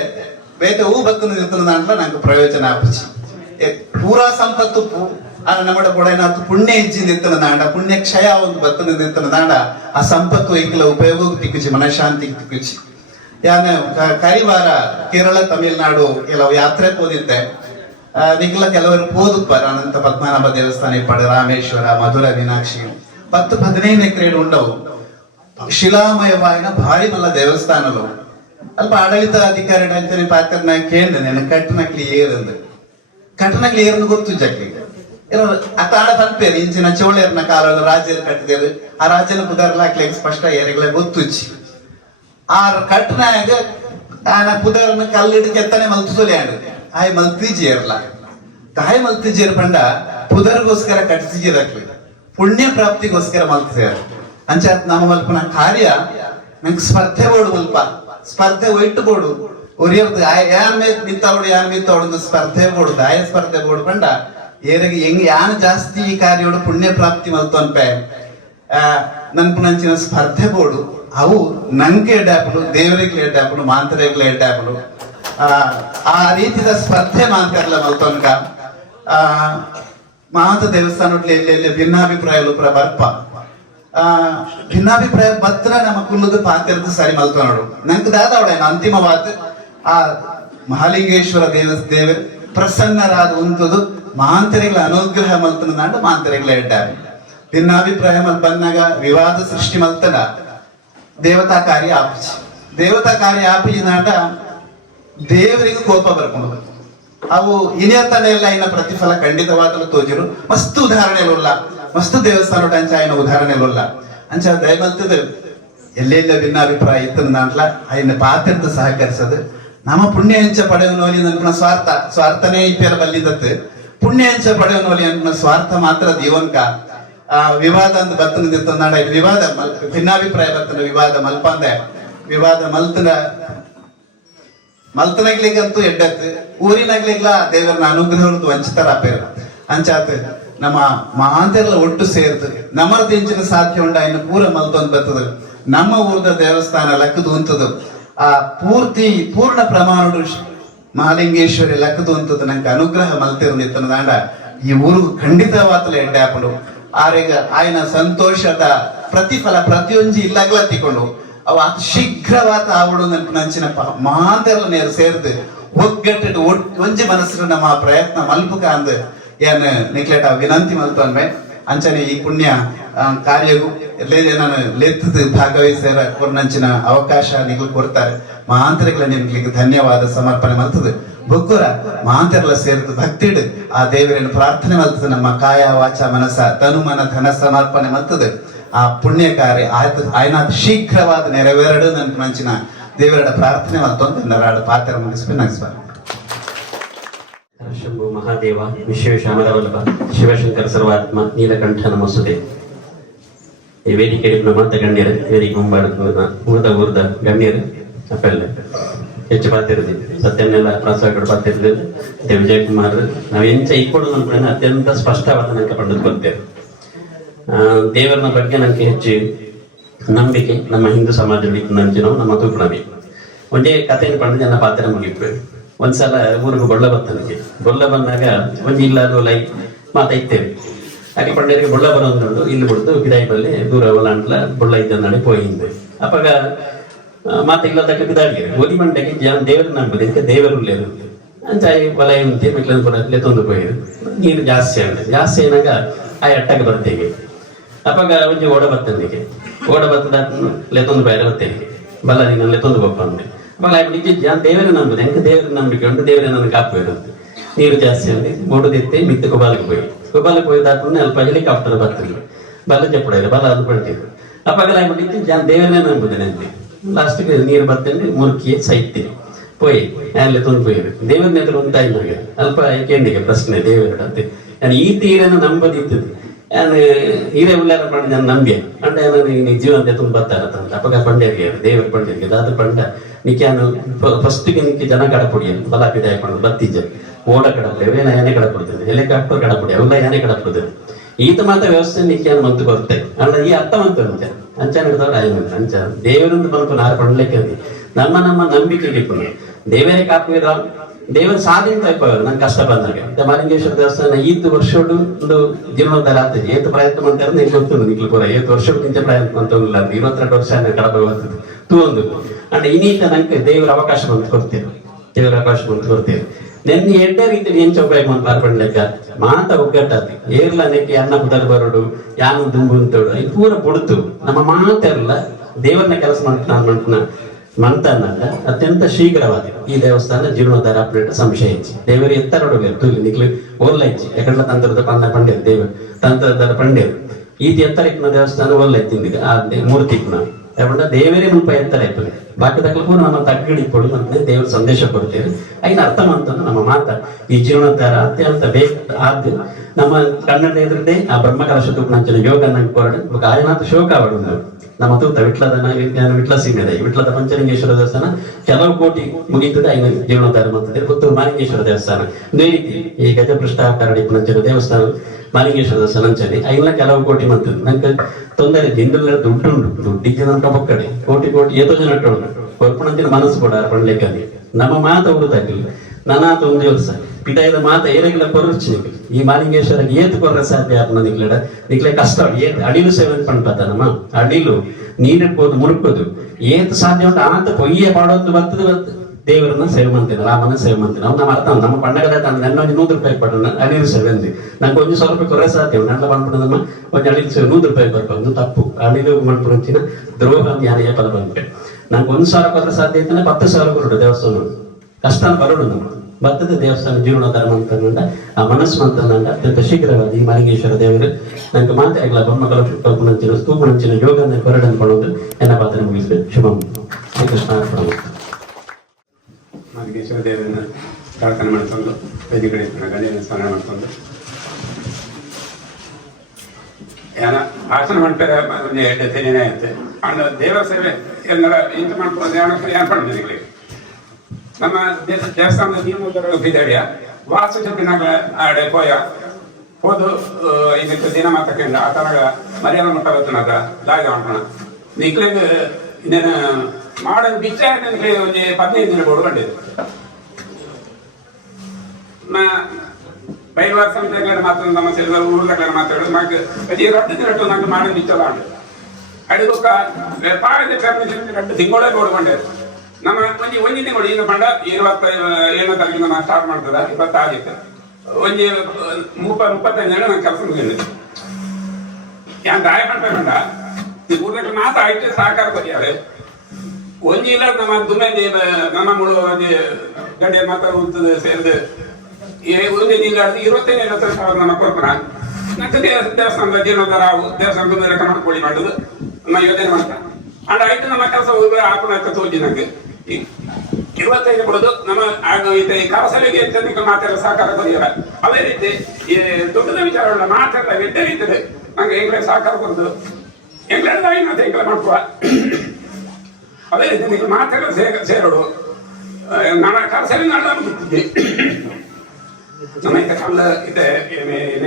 ಬೇತೆ ಹೂ ಬತ್ತನ ನಿಂತನಾಡ್ಲ ನಂಗೆ ಪ್ರಯೋಜನ ಆಪುಚಿ ಪೂರಾ ಸಂಪತ್ತು നമ്മുടെ പൊടേനകത്ത് പുണ്യ ഇഞ്ചി നിൽക്കുന്ന നാണ്ട പുണ്യ ക്ഷയ ಒಂದು ಬತ್ತನ ನಿಂತನ ನಾಡ ಆ ಸಂಪತ್ತು ಐಕ್ಲ ಉಪಯೋಗ ತಿಕ್ಕುಚಿ ಮನಶಾಂತಿ ತಿಕ್ಕುಚಿ ಯಾನೆ ಕರಿವಾರ ಕೇರಳ ತಮಿಳುನಾಡು ಕೆಲವು ಯಾತ್ರೆ ಹೋದಿದ್ದೆ ನಿಕ್ಲ ಕೆಲವರು ಹೋದುಪ್ಪಾರ ಅನಂತ ಪದ್ಮನಾಭ ದೇವಸ್ಥಾನ ಇಪ್ಪಡು ರಾಮೇಶ್ವರ ಮಧುರ ಮೀನಾಕ್ಷಿ 10-15 ಎಕರೆ ಉಂಡವು ಶಿಲಾಮಯವಾಯಿನ ಭಾರಿ ಮಲ್ಲ ದೇವಸ್ಥಾನಲು ಅಲ್ಪ ಆಡಳಿತ ಅಧಿಕಾರಿ ಅಂತಾನೆ ಪಾತ್ರ ಕೇಳಿದೆ ನಾನು ಕಟ್ಟನಕ್ಲಿ ಏರಂದು ಕಟ್ಟನಕ್ಲಿ ಏರನ್ನು ಗೊತ್ತು ಜಗ್ಗಿ ಆ ತಾಳ ಪನ್ಪೇರು ಇಂಚಿನ ಚೋಳೇರ್ನ ಕಾಲದ ರಾಜ್ಯರು ಕಟ್ಟಿದೇರು ಆ ರಾಜ್ಯನ ಪುದರ್ಲಾಕ್ಲಿಕ್ಕೆ ಸ್ಪಷ್ಟ ಏರಿಗಳ ಗೊತ್ತುಚ್ಚಿ ಆ ಕಟ್ಟನಾಗ ಪುದರ್ನ ಕಲ್ಲಿಡ್ ಕೆತ್ತನೆ ಮಲ್ತುಸೋಲಿ ಆಡು ಆಯ್ ಮಲ್ತಿಜಿ ಏರ್ಲ ಕಾಯ್ ಮಲ್ತಿಜಿ ಏರ್ಪಂಡ ಪುದರ್ಗೋಸ್ಕರ ಕಟ್ಟಿಸಿರಕ್ಲಿ ಪುಣ್ಯ ಪ್ರಾಪ್ತಿಗೋಸ್ಕರ ಮಲ್ತಿದಾರೆ ಅಂಚಾತ್ ನಮ್ಮ ಮಲ್ಪನ ಕಾರ್ಯ ನಂಗೆ ಸ್ಪರ್ಧೆ ಬೋಡು ಮಲ್ಪ ಸ್ಪರ್ಧೆ ಒಯ್ಟು ಬೋಡು ಒರಿಯರ್ದು ಯಾನ್ ಮೇತ್ ನಿಂತವಡು ಯಾನ್ ಮಿತ್ತವಡು ಸ್ಪರ್ಧೆ ಬೋಡು ಆಯ ಸ್ಪರ್ಧೆ ಬೋಡು ಪಂಡ ಏರಿಗೆ ಹೆಂಗ್ ಯಾನ್ ಜಾಸ್ತಿ ಈ ಕಾರ್ಯೋಡು ಪುಣ್ಯ ಪ್ರಾಪ್ತಿ ಮಲ್ತು ಅನ್ಪೆ ನನ್ಪುನಂಚಿನ ಸ್ಪರ್ಧೆ ಬೋಡು ಅವು ನಂಗೆ ಎಡ್ಡಾಪಲು ದೇವರಿಗೆ ಎಡ್ಡಾಪಲು ಮಾಂತರಿಗ್ಲ ಎಡ್ಡಾಪಲು ಆ ರೀತಿಯ ಸ್ಪರ್ಧೆ ಮಾಂತರ್ಲ ಮಲ್ತೊನ್ಕ ಮಾತ ದೇವಸ್ಥಾನ ಎಲ್ಲೆಲ್ಲಿ ಭಿನ್ನಾಭಿಪ್ರಾಯಗಳು ಪುರ ಬರ್ಪ ಭಿನ್ನಾಭಿಪ್ರಾಯ ಬತ್ರ ನಮ್ಮ ಕುಲ್ಲದ ಪಾತಿರದು ಸರಿ ಮಲ್ತು ನೋಡು ನಂಗೆ ದಾದ ಅವಳ ಅಂತಿಮವಾದ ಆ ಮಹಾಲಿಂಗೇಶ್ವರ ದೇವ ಪ್ರಸನ್ನರಾದ ಉಂಟದು ಮಾಂತರಿಗಳ ಅನುಗ್ರಹ ಮಲ್ತನ ನಾಡು ಮಾಂತರಿಗಳ ಎಡ್ಡಾರೆ ಭಿನ್ನಾಭಿಪ್ರಾಯ ಮಲ್ ಬಂದಾಗ ವಿವಾದ ಸೃಷ್ಟಿ ಮಲ್ತನ ದೇವತಾ ಕಾರ್ಯ ಆಪಿಸಿ ದೇವತಾ ಕಾರ್ಯ ಆಪಿಸಿ ನಾಡ ದೇವರಿಗೂ ಕೋಪ ಬರ್ಕೊಂಡು ಅವು ಇನಿಯತನೆಲ್ಲ ಇನ್ನ ಪ್ರತಿಫಲ ಖಂಡಿತವಾಗಲು ತೋಜಿರು ಮಸ್ತ್ ಉದಾಹರಣೆಲ್ಲ ಮಸ್ತ್ ದೇವಸ್ಥಾನ ಅಂಚಾಯನ ಉದಾಹರಣೆಲ್ಲ ಅಂಚ ದಯಮಲ್ತದ ಎಲ್ಲೆಲ್ಲ ಭಿನ್ನಾಭಿಪ್ರಾಯ ಇತ್ತನ ನಾಟ್ಲ ಆಯ್ನ ಪಾತ್ರದ ಸಹಕರಿಸದು ನಮ್ಮ ಪುಣ್ಯ ಹೆಂಚ ಪಡೆಯುವಲ್ಲಿ ನನ್ನ ಸ್ವಾರ್ಥನೇ ಇಪ್ಪೆಲ್ಲ ಬಲ್ಲಿದತ್ತು ಪುಣ್ಯ ಹೆಂಚ ಪಡೆಯುವಲ್ಲಿ ನನ್ನ ಸ್ವಾರ್ಥ ಮಾತ್ರ ಜೀವನ್ಕ ವಿವಾದ ಅಂತ ಬರ್ತನ ನಾಡ ವಿವಾದ ಭಿನ್ನಾಭಿಪ್ರಾಯ ಬರ್ತನ ವಿವಾದ ಮಲ್ಪಂದೆ ವಿವಾದ ಮಲ್ತನಗ್ಲಿಗಂತೂ ಎಡ್ಡತ್ತು ಊರಿನಾಗ್ಲಿಗ್ಲ ದೇವರನ್ನ ಅನುಗ್ರಹದ್ದು ವಂಚಿತರಾಪೇರು ಅಂಚಾತ್ ನಮ್ಮ ಮಹಾಂತರೆಲ್ಲ ಒಟ್ಟು ಸೇರ್ತು ನಮ್ಮರ್ದ ಇಂಚಿನ ಸಾಧ್ಯ ಉಂಡ ಇನ್ನು ಪೂರ ಮಲ್ತೊಂದು ಬರ್ತದ ನಮ್ಮ ಊರದ ದೇವಸ್ಥಾನ ಲಕ್ಕದು ಅಂತದು ಆ ಪೂರ್ಣ ಪ್ರಮಾಣಡು ಮಹಾಲಿಂಗೇಶ್ವರಿ ಲಕ್ಕದು ಅಂತದ್ದು ನಂಗೆ ಅನುಗ್ರಹ ಮಲ್ತಿರ್ದಿತ್ತನ ದಾಂಡ ಈ ಊರು ಖಂಡಿತವಾತಲ ಎಡ್ಡೆ ಹಾಕೊಂಡು ಆರೆಗ ಆಯ್ನ ಸಂತೋಷದ ಪ್ರತಿಫಲ ಪ್ರತಿಯೊಂಜಿ ಇಲ್ಲಾಗ್ಲ ತಿಕೊಂಡು ಅವು ಅತಿ ಶೀಘ್ರವಾದ ಆವಡು ನಂಚಿನ ಮಹಾಂತೆಲ್ಲ ನೇರು ಸೇರ್ದು ಒಗ್ಗಟ್ಟು ಒಂಜಿ ಮನಸ್ಸು ನಮ್ಮ ಪ್ರಯತ್ನ ಮಲ್ಪುಕ ಅಂದ್ ಏನ್ ನಿಕ್ಲೆಟ ವಿನಂತಿ ಮಲ್ತು ಅನ್ಬೆ ಅಂಚನೆ ಈ ಪುಣ್ಯ ಕಾರ್ಯಗೂ ಎಲ್ಲೇ ನಾನು ಲೆತ್ತದ ಭಾಗವಹಿಸ್ಯಾರ ಕೊರ್ನಂಚಿನ ಅವಕಾಶ ನಿಗ್ಲು ಕೊಡ್ತಾರೆ ಮಹಾಂತರಿಗಳ ನಿಮ್ಗೆ ಧನ್ಯವಾದ ಸಮರ್ಪಣೆ ಮಲ್ತದ ಬೊಕ್ಕುರ ಮಹಾಂತರೆಲ್ಲ ಸೇರಿದು ಭಕ್ತಿಡ್ ಆ ದೇವರನ್ನು ಪ್ರಾರ್ಥನೆ ಮಲ್ತದ ನಮ್ಮ ಕಾಯ ವಾಚ ಮನಸ ತನು ಮನ ಧನ ಸಮರ್ಪಣೆ ಮಲ್ತದ ಆ ಪುಣ್ಯ ಕಾರ್ಯ ಆಯ್ನ ಶೀಘ್ರವಾದ ನೆರವೇರಡು ನನ್ನ ಮಂಚಿನ ದೇವರ ಪ್ರಾರ್ಥನೆ ಮಲ್ತೊಂದು ನರಾಡು ಪಾತ್ರ ಮುಗಿಸ್ಬೇಕು ನಗಿಸ್ಬಾರ ಶಂಭು ಮಹಾದೇವ ವಿಶ್ವೇಶಾಮರವಲ್ಲಭ ಶಿವಶಂಕರ ಸರ್ವಾತ್ಮ ನೀಲಕಂಠ ನಮಸ್ಸುದೆ ಈ ವೇದಿಕೆಯಲ್ಲಿ ಮಾತ ಗಣ್ಯರು ವೇದಿಕೆ ಮುಂಬಾಡ ಊರದ ಗಣ್ಯರು ಅಪ್ಪೆಲ್ಲ ಹೆಚ್ಚು ಪಾತಿರದಿ ಸತ್ಯನ್ನೆಲ್ಲ ಪ್ರಾಸಗಳು ಪಾತಿರಲಿಲ್ಲ ವಿಜಯ್ ಕುಮಾರ್ ನಾವು ಎಂಚ ಇಕ್ಕೊಡು ಅನ್ಕೊಂಡ ಅತ್ಯಂತ ಸ್ಪಷ್ಟವಾದ ನಂಗೆ ಪಂಡದ್ ಕೊಡ್ತೇವೆ. ದೇವರನ ಬಗ್ಗೆ ನಂಗೆ ಹೆಚ್ಚು ನಂಬಿಕೆ ನಮ್ಮ ಹಿಂದೂ ಸಮಾಜದಲ್ಲಿ ನಂಚಿನವು ನಮ್ಮ ತೂಕಣವಿ ಒಂದೇ ಕಥೆಯನ್ನು ಪಂಡ ಜನ ಪಾತ್ರ ಮುಗಿದ್ವಿ. ಒಂದ್ಸಲ ಊರಿಗೆ ಬೊಳ್ಳ ಬರ್ತನಕ್ಕೆ ಬೊಳ್ಳ ಬಂದಾಗ ಒಂದ್ ಇಲ್ಲಾದ್ರು ಲೈ ಮಾತಾಯ್ತೇವೆ ಹಾಗೆ ಪಂಡರಿಗೆ ಬೊಳ್ಳ ಬರೋದು ಇಲ್ಲಿ ಬಿಡ್ದು ಗಿಡಾಯಿಬಲ್ಲಿ ದೂರ ಹೊಲಾಂಟ್ಲ ಬೊಳ್ಳ ಇದ್ದ ನಡೆ ಹೋಯಿಂದೆ ಅಪ್ಪಾಗ ಮಾತ ಇಲ್ಲದಕ್ಕೆ ಬಿದಾಡಿಗೆ ಓದಿ ಬಂಡೆಗೆ ದೇವರು ನಂಬುದಕ್ಕೆ ದೇವರು ಲೇರು ಅಂಚಾಯಿ ಹೊಲ ಎಂತಿ ಮೆಟ್ಲನ್ ಬರತ್ಲೆ ತೊಂದು ಹೋಗಿರು ನೀರು ಜಾಸ್ತಿ ಏನಾಗ ಆ ಎಟ್ಟಕ್ಕೆ ಬರ್ತೇವೆ ಅಪ್ಪಾಗ ಒಂಜಿ ಓಡ ಬರ್ತನಿಗೆ ಓಡ ಬರ್ತದ ಲೆತ್ತೊಂದು ಬೇರೆ ಬರ್ತೇವೆ ಬಲ್ಲ ನೀನು ಲೆತ್ತೊಂದು ಹೋಗ್ಪ ಅಂದೆ ಅವಾಗ ನಿಜ ದೇವರೇ ನಂಬುದು ಎಂಕ ದೇವರ ನಂಬಿಕೆ ಉಂಟು ದೇವರೇ ನನಗೆ ಕಾಪುವಿರುತ್ತೆ ನೀರು ಜಾಸ್ತಿ ಅಂದೆ ಓಡದಿತ್ತೆ ಮಿತ್ತ ಕೊಬಾಲಿಗೆ ಹೋಯ್ದಾದ್ಮೇಲೆ ಅಲ್ಪ ಹೆಲಿಕಾಪ್ಟರ್ ಬರ್ತಿರ್ಲಿ ಬಲ್ಲ ಜಪ್ಪಡ ಬಲ್ಲ ಅದು ಪಡ್ತಿದ್ರು ಅಪ್ಪಾಗ ದೇವರೇ ನಂಬುದೇನೆ ಅಂತೆ ಲಾಸ್ಟ್ಗೆ ನೀರು ಬರ್ತೇನೆ ಮುರುಕಿ ಸೈತೀನಿ ಪೋಯಿ ಅಲ್ಲಿ ತೊಂದು ಪೋಯಿರು ದೇವರ ನೇತ್ರ ಉಂಟಾ ಇಲ್ಲ ಅಲ್ಪ ಕೇಂಡಿಗೆ ಪ್ರಶ್ನೆ ದೇವರ ನಾನು ಈ ತೀರನ್ನು ನಂಬದಿತ್ತು ನಾನು ಹೀರೆ ಉಳ್ಳಾರ ಪಂಡ ನಾನು ನಂಬಿ ಅಂಡ ನಾನು ಜೀವನ ತುಂಬ ಬರ್ತಾರತ್ತಂತ ಅಪ್ಪಗ ಪಂಡೇರಿಗೆ ದೇವರ ಪಂಡೇರಿಗೆ ಅದು ಪಂಡ ನಿಕ್ಯಾನು ಫಸ್ಟ್ಗೆ ನಿಕ್ಕೆ ಜನ ಕಡಪುಡಿಯನ್ನು ಬಲಾಪಿದ ಹಾಕೊಂಡು ಬತ್ತಿಜ್ಜ ಓಡ ಕಡಪುಡಿ ಯಾನೆ ಕಡಪುಡ್ತದೆ ಹೆಲಿಕಾಪ್ಟರ್ ಕಡಪುಡಿ ಅವೆಲ್ಲ ಯಾನೆ ಕಡಪುಡ್ತದೆ ಈತ ಮಾತ್ರ ವ್ಯವಸ್ಥೆ ನಿಕ್ಯಾನು ಮಂತು ಕೊರತೆ ಅಂಡ ಈ ಅರ್ಥವಂತ ಅಂಚ ಅಂಚನ ಹಿಡಿದವ್ರು ಆಯ್ತು ಅಂಚ ದೇವರಿಂದ ಬಂತು ನಾರು ಪಂಡ್ಲಿಕ್ಕೆ ನಮ್ಮ ನಂಬಿಕೆಗೆ ದೇವರೇ ಕಾಪಿದ ದೇವರ ಸಾಧನೆ ಟೈಪ್ ನಂಗೆ ಕಷ್ಟ ಬಂದಾಗ ಮಹಾಲಿಂಗೇಶ್ವರ ದೇವಸ್ಥಾನ ಈತ್ ವರ್ಷ ಒಂದು ಜೀರ್ಣೋದ್ಧಾರ ಆಗ್ತದೆ ಏತ್ ಪ್ರಯತ್ನ ಮಾಡ್ತಾರೆ ನಿಂಗೆ ಗೊತ್ತು ನಿಕ್ಲು ಪೂರ 5 ವರ್ಷಕ್ಕಿಂತ ಪ್ರಯತ್ನ ಅಂತ 22 ವರ್ಷ ಕಡಪ ಬರ್ತದೆ ತೂಂದು ಅಂಡ್ ಇನ್ನೀತ ನಂಗೆ ದೇವರ ಅವಕಾಶ ಬಂದು ಕೊಡ್ತೇವೆ ನೆನ್ನೆ ಎಡ್ಡ ರೀತಿ ಏನ್ ಚೌಪಾಯಿ ಬಂದು ಪಾರ್ಪಡ್ಲಿಕ್ಕ ಮಾತ ಒಗ್ಗಟ್ಟಾದ ಏರ್ಲ ನೆಕ್ಕೆ ಅನ್ನ ಬುದಲ್ ಬರೋಡು ಯಾನು ದುಂಬು ಅಂತೋಡು ಇದು ಪೂರ ಬಿಡ್ತು ನಮ್ಮ ಮಾತೆಲ್ಲ ದೇವರನ್ನ ಕೆಲಸ ಮಾಡ್ತಾನ ಮಂತನ್ನ ಅತ್ಯಂತ ಶೀಘ್ರವಾದ ಈ ದೇವಸ್ಥಾನ ಜೀರ್ಣೋದ್ಧಾರ ಅಪ್ಡೇಟ್ ಸಂಶಯ ಇಚ್ಚಿ ದೇವರ ಎತ್ತರೊಡಗೆ ತುಲಿ ನಿಕ್ಲು ಓರ್ಲ ಇಚ್ಚಿ ಯಾಕಂದ್ರೆ ತಂತ್ರದ ಪಂಡೇರು ದೇವ ತಂತ್ರದ ಪಂಡೇರು ಈತಿ ಎತ್ತರಕ್ಕಿನ ದೇವಸ್ಥಾನ ಓರ್ಲ ಇತ್ತಿಂದಿಗ ಆ ಮೂರ್ತಿಕ್ನ ಯಾಕಂದ್ರೆ ದೇವರೇ ಮುಲ್ಪ ಎತ್ತರ ಇರ್ತದೆ ಬಾಕಿದಾಗಲೂ ಕೂಡ ನಮ್ಮ ತಗ್ಗಿಡಿಕೊಡು ಅಂತ ದೇವ್ರ ಸಂದೇಶ ಕೊಡ್ತೇವೆ ಐನ ಅರ್ಥ ಮಾಡ್ತಾನೆ ನಮ್ಮ ಮಾತ ಈ ಜೀರ್ಣೋದ್ಧಾರ ಅತ್ಯಂತ ಬೇಗ ಆದ್ದು ನಮ್ಮ ಕನ್ನಡ ಎದುರದೆ ಆ ಬ್ರಹ್ಮಕಲಶ ತೂಪಣಂಚಿನ ಯೋಗ ನಂಗೆ ಕೊರಡು ಆಯನಾಥ ಶೋಕ ಆವಡು ನಮ್ಮ ತೂತ ವಿಟ್ಲ ಸೀಮೆದ ವಿಟ್ಲದ ಪಂಚಲಿಂಗೇಶ್ವರ ದೇವಸ್ಥಾನ ಕೆಲವು ಕೋಟಿ ಮುಗಿತದೆ ಐನ ಜೀರ್ಣೋದ್ಧಾರ ಮಾಡ್ತದೆ ಪುತ್ತೂರು ಮಹಾಲಿಂಗೇಶ್ವರ ದೇವಸ್ಥಾನ ಇದೇ ರೀತಿ ಈ ಗಜಪೃಷ್ಠಾಕಾರ ಪಂಚರ ದೇವಸ್ಥಾನ ಮಹಾಲಿಂಗೇಶ್ವರ ಸಂಚರಿ ಐನ ಕೆಲವು ಕೋಟಿ ಮಾಡ್ತದೆ ನಂಗೆ ತೊಂದರೆ ದಿಂದಲ್ಲ ದುಡ್ಡಿಗೆ ನಂತ ಪಕ್ಕಡೆ ಕೋಟಿ ಏತೋ ಜನ ಕೊರ್ಪಣಂತಿನ ಮನಸ್ಸು ಕೊಡ ಪಂಡ್ಲಿಕ್ಕಲ್ಲಿ ನಮ್ಮ ಮಾತ ಉಳಿದಾಗಿಲ್ಲ ನಾನಾತ ಒಂದು ದಿವಸ ಪಿಟಾಯದ ಮಾತ ಏರೆಗಿಲ್ಲ ಕೊರಚಿ ಈ ಮಹಾಲಿಂಗೇಶ್ವರಗೆ ಏತು ಕೊರ್ರೆ ಸಾಧ್ಯ ಆತ್ಮ ನಿಕ್ಲೆ ಕಷ್ಟ ಅಡಿಲು ಸೇವನೆ ಪಂಪತ ನಮ್ಮ ಅಡಿಲು ನೀರಿಡ್ಬೋದು ಮುರುಕೋದು ಏತು ಸಾಧ್ಯ ಉಂಟು ಆತ ಕೊಯ್ಯ ಪಾಡೋದು ಬರ್ತದೆ ದೇವರನ್ನ ಸೇವೆ ಮಾಡ್ತೇನೆ ರಾಮನ ಸೇವೆ ಮಾಡ್ತೇನೆ ಅವ್ನು ನಮ್ಮ ಅರ್ಥ ನಮ್ಮ ಪಂಡಗದ ನನ್ನ ಒಂದು 100 ರೂಪಾಯಿ ಪಡ ಅಡಿಲು ಸೇವೆ ಅಂದಿ ನಂಗೆ ಒಂದು ಸ್ವಲ್ಪ ಕೊರೆ ಸಾಧ್ಯ ನನ್ನ ಬಂದ್ಬಿಡೋದಮ್ಮ ಒಂದು ಅಡಿಲು ಸೇವೆ 100 ರೂಪಾಯಿ ಬರ್ಬೇಕು ಒಂದು ತಪ್ಪು ಅಡಿಲು ಮಾಡ್ಬಿಡುತ್ತಿನ ದ್ರೋಹ ಯಾನೆಯ ಪದ ಬಂದ್ಬಿಟ್ಟೆ ನಂಗೆ 1,000 ಕೊರೆ ಸಾಧ್ಯ ಐತಾನೆ 10,000 ಕೊಡು ದೇವಸ್ಥಾನ ಕಷ್ಟ ಬರೋಡು ನಮ್ಮ ಬರ್ತದೆ ದೇವಸ್ಥಾನ ಜೀರ್ಣೋದ್ಧಾರ ಮಂತ್ರ ಆ ಮನಸ್ಸು ಮಂತ್ರ ಅತ್ಯಂತ ಶೀಘ್ರವಾದ ಈ ಮಹಾಲಿಂಗೇಶ್ವರ ದೇವರು ನಂಗೆ ಮಾತಾಡಲ್ಲ ಬ್ರಹ್ಮಕಲಶ ಸ್ತೂಪಣಂಚಿನ ಯೋಗನ ಕೊರಡನ್ನು ಪಡೋದು ಎನ್ನ ಪಾತ್ರ ಮುಗಿಸ್ಬೇಕು ಶುಭಂ ಶ್ರೀಕೃಷ್ಣ ಅರ್ಪಣ. ಮಹಾಲಿಂಗೇಶ್ವರ ದೇವರನ್ನ ಪ್ರಾರ್ಥನೆ ಮಾಡ್ಕೊಂಡು ವೇದಿಕೆ ಗಜೇಂದ್ರ ಸ್ನಾನ ಮಾಡ್ಕೊಂಡು ಏನ ಭಾಷಣ ಮಾಡ್ತಾರೆ ಒಂದು 2 ದಿನನೇ ಆಯ್ತು ಅಂಡ್ ದೇವರ ಸೇವೆ ಎಲ್ಲರ ಇಂತ ಮಾಡ್ಕೊಂಡು ಏನ್ ಪಡ್ಬೇಕು ನಮ್ಮ ದೇವಸ್ಥಾನದ ಜೀರ್ಣೋದ್ಧಾರ ಬಿದ್ದಾಡಿಯ ವಾಸ ಜೊತೆನಾಗ ಆಡೆ ಪೋಯ ಹೋದು ಇದಕ್ಕೆ ದಿನ ಮಾತಕೊಂಡ ಆ ತನಗ ಮರ್ಯಾದ ಮಟ್ಟ ಬರ್ತನದ ಲಾಗ ಮಾಡ್ಕೋಣ ನಿಕ್ಲಿಗೆ ಇನ್ನೇನು ಮಾಡೋದು ಬಿಚ್ಚ ನನಗೆ ಒಂದು 15 ದಿನ ಬೋರ್ಡು ಕಂಡಿದ್ದು ಬೈಲ್ವಾರ ಸಮಿತಿಗಳ ಮಾತ್ರ ನಮ್ಮ ಸೇರಿದ ಊರ್ಗಳ ಮಾತಾಡೋದು ನಂಗೆ ಈ 2 ದಿನ ನಂಗೆ ಮಾಡೋದು ಬಿಚ್ಚಲ್ಲ ಉಂಟು ಅಡಿಗೊಕ್ಕ ಪಾಡಿದ ಪರ್ಮಿಷನ್ 2 ತಿಂಗಳೇ ಬೋರ್ಡು ಕಂಡಿದ್ದು ನಮ್ಮ ಒಂಜಿ ತಿಂಗಳು ಈಗ ಪಂಡ 27ನೇ ತಾರೀಕಿಂದ ನಾನು ಸ್ಟಾರ್ಟ್ ಮಾಡ್ತದ 20 ಆಗಿತ್ತು ಒಂಜಿ 35 ಜನ ನಾನು ಕೆಲಸ ಮುಗಿದಿದೆ ಯಾನ್ ದಾಯ ಪಂಡ ಈ ಊರ್ನ ಮಾತ ಆಯ್ತು ಸಹಕಾರ ಬರೆಯಾರೆ ಒಂಜಿ ಇಲ್ಲ ನಮ್ಮ ದುಮೆ ನಮ್ಮ ಮುಳು ಗಡ್ಡೆ ಮಾತ ಉಂಟದ ಸೇರಿದ ಒಂದೇ ಇಲ್ಲ 25 ಸಾವಿರ ನಮ್ಮ ಕೊರ್ಪಣ ಮತ್ತೆ ದೇವಸ್ಥಾನದ ಜೀರ್ಣೋದ್ಧಾರ ದೇವಸ್ಥಾನದ ಲೆಕ್ಕ ಮಾಡ್ಕೊಳ್ಳಿ ಮಾಡೋದು ನಮ್ಮ ಯೋಜನೆ ಮಾಡ್ತಾ ಅಂಡ್ ಆಯ್ತು ನಮ್ಮ ಕೆಲಸ ಹಾಕೋಣ ಅಂತ ತೋಜಿ ನಂಗೆ 25 ಕೊಡೋದು ನಮ್ಮ ಕರಸಲಿಗೆ ಮಾತೆಲ್ಲ ಸಹಕಾರ ಬರೆಯಲ್ಲ ಅದೇ ರೀತಿ ದೊಡ್ಡದ ವಿಚಾರಗಳ ಮಾತೆಲ್ಲ ಎಡ್ಡೆ ರೀತಿದೆ ನಂಗೆ ಹೆಂಗ್ಳೆ ಸಹಕಾರ ಬಂದು ಹೆಂಗ್ಳೆ ಮತ್ತೆ ಹೆಂಗ್ಳೆ ಮಾಡ್ಕುವ ಅದೇ ರೀತಿ ನೀವು ಮಾತೆಲ್ಲ ಸೇರೋಡು ನಾನು ಕಲಸಲ್ಲಿ ನಡ್ದಿದ್ದೆ ನಮ್ಮ ಇತ್ತ ಕಲ್ಲ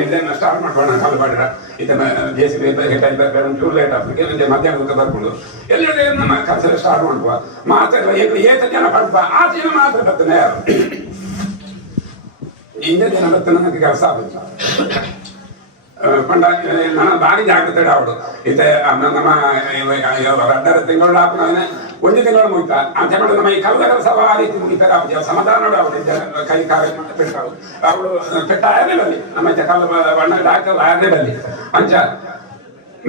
ಇದನ್ನ ಸ್ಟಾರ್ಟ್ ಮಾಡ್ಬೋಣ ಕಲ್ಲು ಮಾಡಿರ ಇದನ್ನ JCB ಚೂರು ಲೈಟ್ ಹಾಕ್ಲಿಕ್ಕೆ ಮಧ್ಯಾಹ್ನಕ್ಕೆ ಬರ್ಕೊಂಡು ಎಲ್ಲ ನಮ್ಮ ಕಲಸಲ್ಲಿ ಸ್ಟಾರ್ಟ್ ಮಾಡುವ ಮಾತೆಲ್ಲ ಏತ ಜನ ಪಡ್ಪ ಆ ಜನ ಮಾತ್ರ ಬರ್ತಾನೆ ಯಾರು ಹಿಂದೆ ಜನ ಬರ್ತಾನೆ ನನಗೆ ಕೆಲಸ ಆಗುತ್ತೆ ಪಂಡ ನನ್ನ ಭಾರಿ ಜಾಗ್ರತೆ ಆವಡು ಇತ್ತೆ ನಮ್ಮ 2.5 ತಿಂಗಳು ಹಾಕೋನೆ 1 ತಿಂಗಳು ಮುಗಿತ ಅಂತ ಮಾಡಿ ನಮ್ಮ ಈ ಕಲ್ಲದ ಕೆಲಸ ಆ ರೀತಿ ಮುಗಿತಾರೆ ಸಮಾಧಾನ ಕೈ ಕಾಲ ಪೆಟ್ಟಾವು ಅವಳು ಪೆಟ್ಟ ಆಯರ್ನಲ್ಲಿ ನಮ್ಮ ಕಲ್ಲ ಬಣ್ಣ ಹಾಕಲ್ಲ ಆಯರ್ನಲ್ಲಿ ಅಂಚ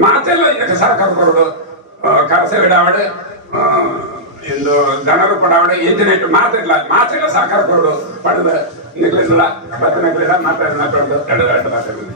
ಮಾತೆಲ್ಲ ಇದಕ್ಕೆ ಸಹಕಾರ ಕೊಡೋದು ಕಲಸ ಬಿಡಾವಡೆ ಎಂದು ಜನರು ಕೊಡಾವಡೆ ಇಂಟರ್ನೆಟ್ ಮಾತೆಲ್ಲ ಸಹಕಾರ ಕೊಡೋದು ಪಡೆದ ನಿಗ್ಲಿಲ್ಲ ಬತ್ತ ನಿಗ್ಲಿಲ್ಲ ಮಾತಾಡೋದು ಎರಡು ಮಾತಾಡೋದು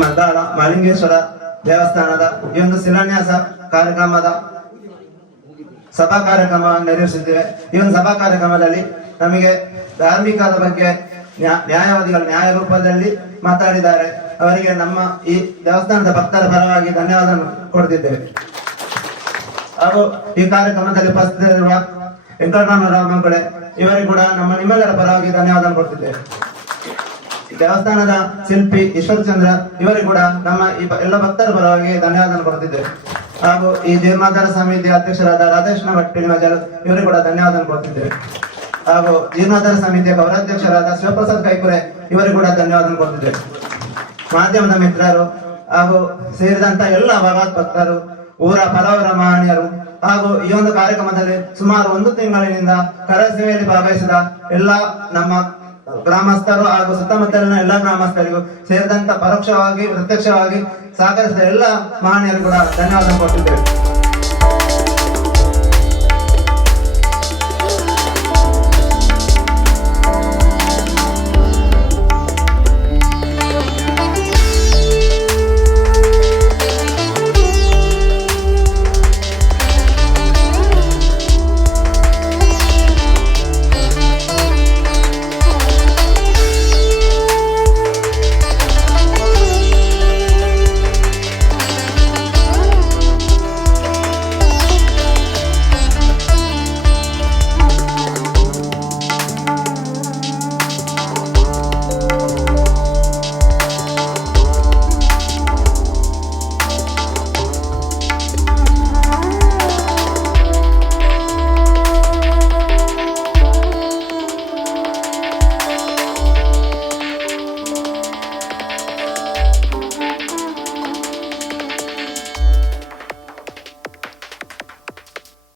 ಮರ್ದಾಳ ಮಹಾಲಿಂಗೇಶ್ವರ ದೇವಸ್ಥಾನದ ಈ ಒಂದು ಶಿಲಾನ್ಯಾಸ ಕಾರ್ಯಕ್ರಮದ ಸಭಾ ಕಾರ್ಯಕ್ರಮವನ್ನು ನೆರವೇರಿಸಿದ್ದೇವೆ. ಈ ಒಂದು ಸಭಾ ಕಾರ್ಯಕ್ರಮದಲ್ಲಿ ನಮಗೆ ಧಾರ್ಮಿಕದ ಬಗ್ಗೆ ನ್ಯಾಯವಾದಿಗಳು ನ್ಯಾಯ ರೂಪದಲ್ಲಿ ಮಾತಾಡಿದ್ದಾರೆ. ಅವರಿಗೆ ನಮ್ಮ ಈ ದೇವಸ್ಥಾನದ ಭಕ್ತರ ಪರವಾಗಿ ಧನ್ಯವಾದ ಕೊಡ್ತಿದ್ದೇವೆ. ಹಾಗೂ ಈ ಕಾರ್ಯಕ್ರಮದಲ್ಲಿ ಉಪಸ್ಥಿತರಿರುವ ವೆಂಕಟರಾಮರಾವ್ ಮಂಗಳೆ ಇವರಿಗೆ ಕೂಡ ನಿಮ್ಮೆಲ್ಲರ ಪರವಾಗಿ ಧನ್ಯವಾದ ಕೊಡ್ತಿದ್ದೇವೆ. ದೇವಸ್ಥಾನದ ಶಿಲ್ಪಿ ಈಶ್ವರಚಂದ್ರ ಇವರಿಗೆ ಕೂಡ ನಮ್ಮ ಈ ಎಲ್ಲ ಭಕ್ತರ ಪರವಾಗಿ ಧನ್ಯವಾದ ಕೊಡ್ತಿದ್ದೇವೆ. ಹಾಗೂ ಈ ಜೀರ್ಣೋದ್ಧಾರ ಸಮಿತಿ ಅಧ್ಯಕ್ಷರಾದ ರಾಧಾಕೃಷ್ಣ ಭಟ್ ಇವರಿಗೆ ಕೂಡ ಧನ್ಯವಾದ ಕೊಡ್ತಿದ್ದೇವೆ. ಹಾಗೂ ಜೀರ್ಣೋದ್ಧಾರ ಸಮಿತಿಯ ಗೌರವಾಧ್ಯಕ್ಷರಾದ ಶಿವಪ್ರಸಾದ್ ಕೈಕುರೆ ಇವರಿಗೆ ಕೂಡ ಧನ್ಯವಾದ ಕೊಡ್ತಿದ್ದೇವೆ. ಮಾಧ್ಯಮದ ಮಿತ್ರರು ಹಾಗೂ ಸೇರಿದಂತ ಎಲ್ಲ ಭಗವತ್ ಭಕ್ತರು, ಊರ ಪರವರ ಮಹನೀಯರು ಹಾಗೂ ಈ ಒಂದು ಕಾರ್ಯಕ್ರಮದಲ್ಲಿ ಸುಮಾರು 1 ತಿಂಗಳಿನಿಂದ ಕರಸೇವೆಯಲ್ಲಿ ಭಾಗವಹಿಸಿದ ಎಲ್ಲ ನಮ್ಮ ಗ್ರಾಮಸ್ಥರು ಹಾಗೂ ಸುತ್ತಮುತ್ತಲಿನ ಎಲ್ಲ ಗ್ರಾಮಸ್ಥರಿಗೂ ಸೇರಿದಂತ ಪರೋಕ್ಷವಾಗಿ ಪ್ರತ್ಯಕ್ಷವಾಗಿ ಸಹಕರಿಸಿದ ಎಲ್ಲ ಮಹನೀಯರು ಕೂಡ ಧನ್ಯವಾದ ಕೊಟ್ಟಿದ್ದೇವೆ.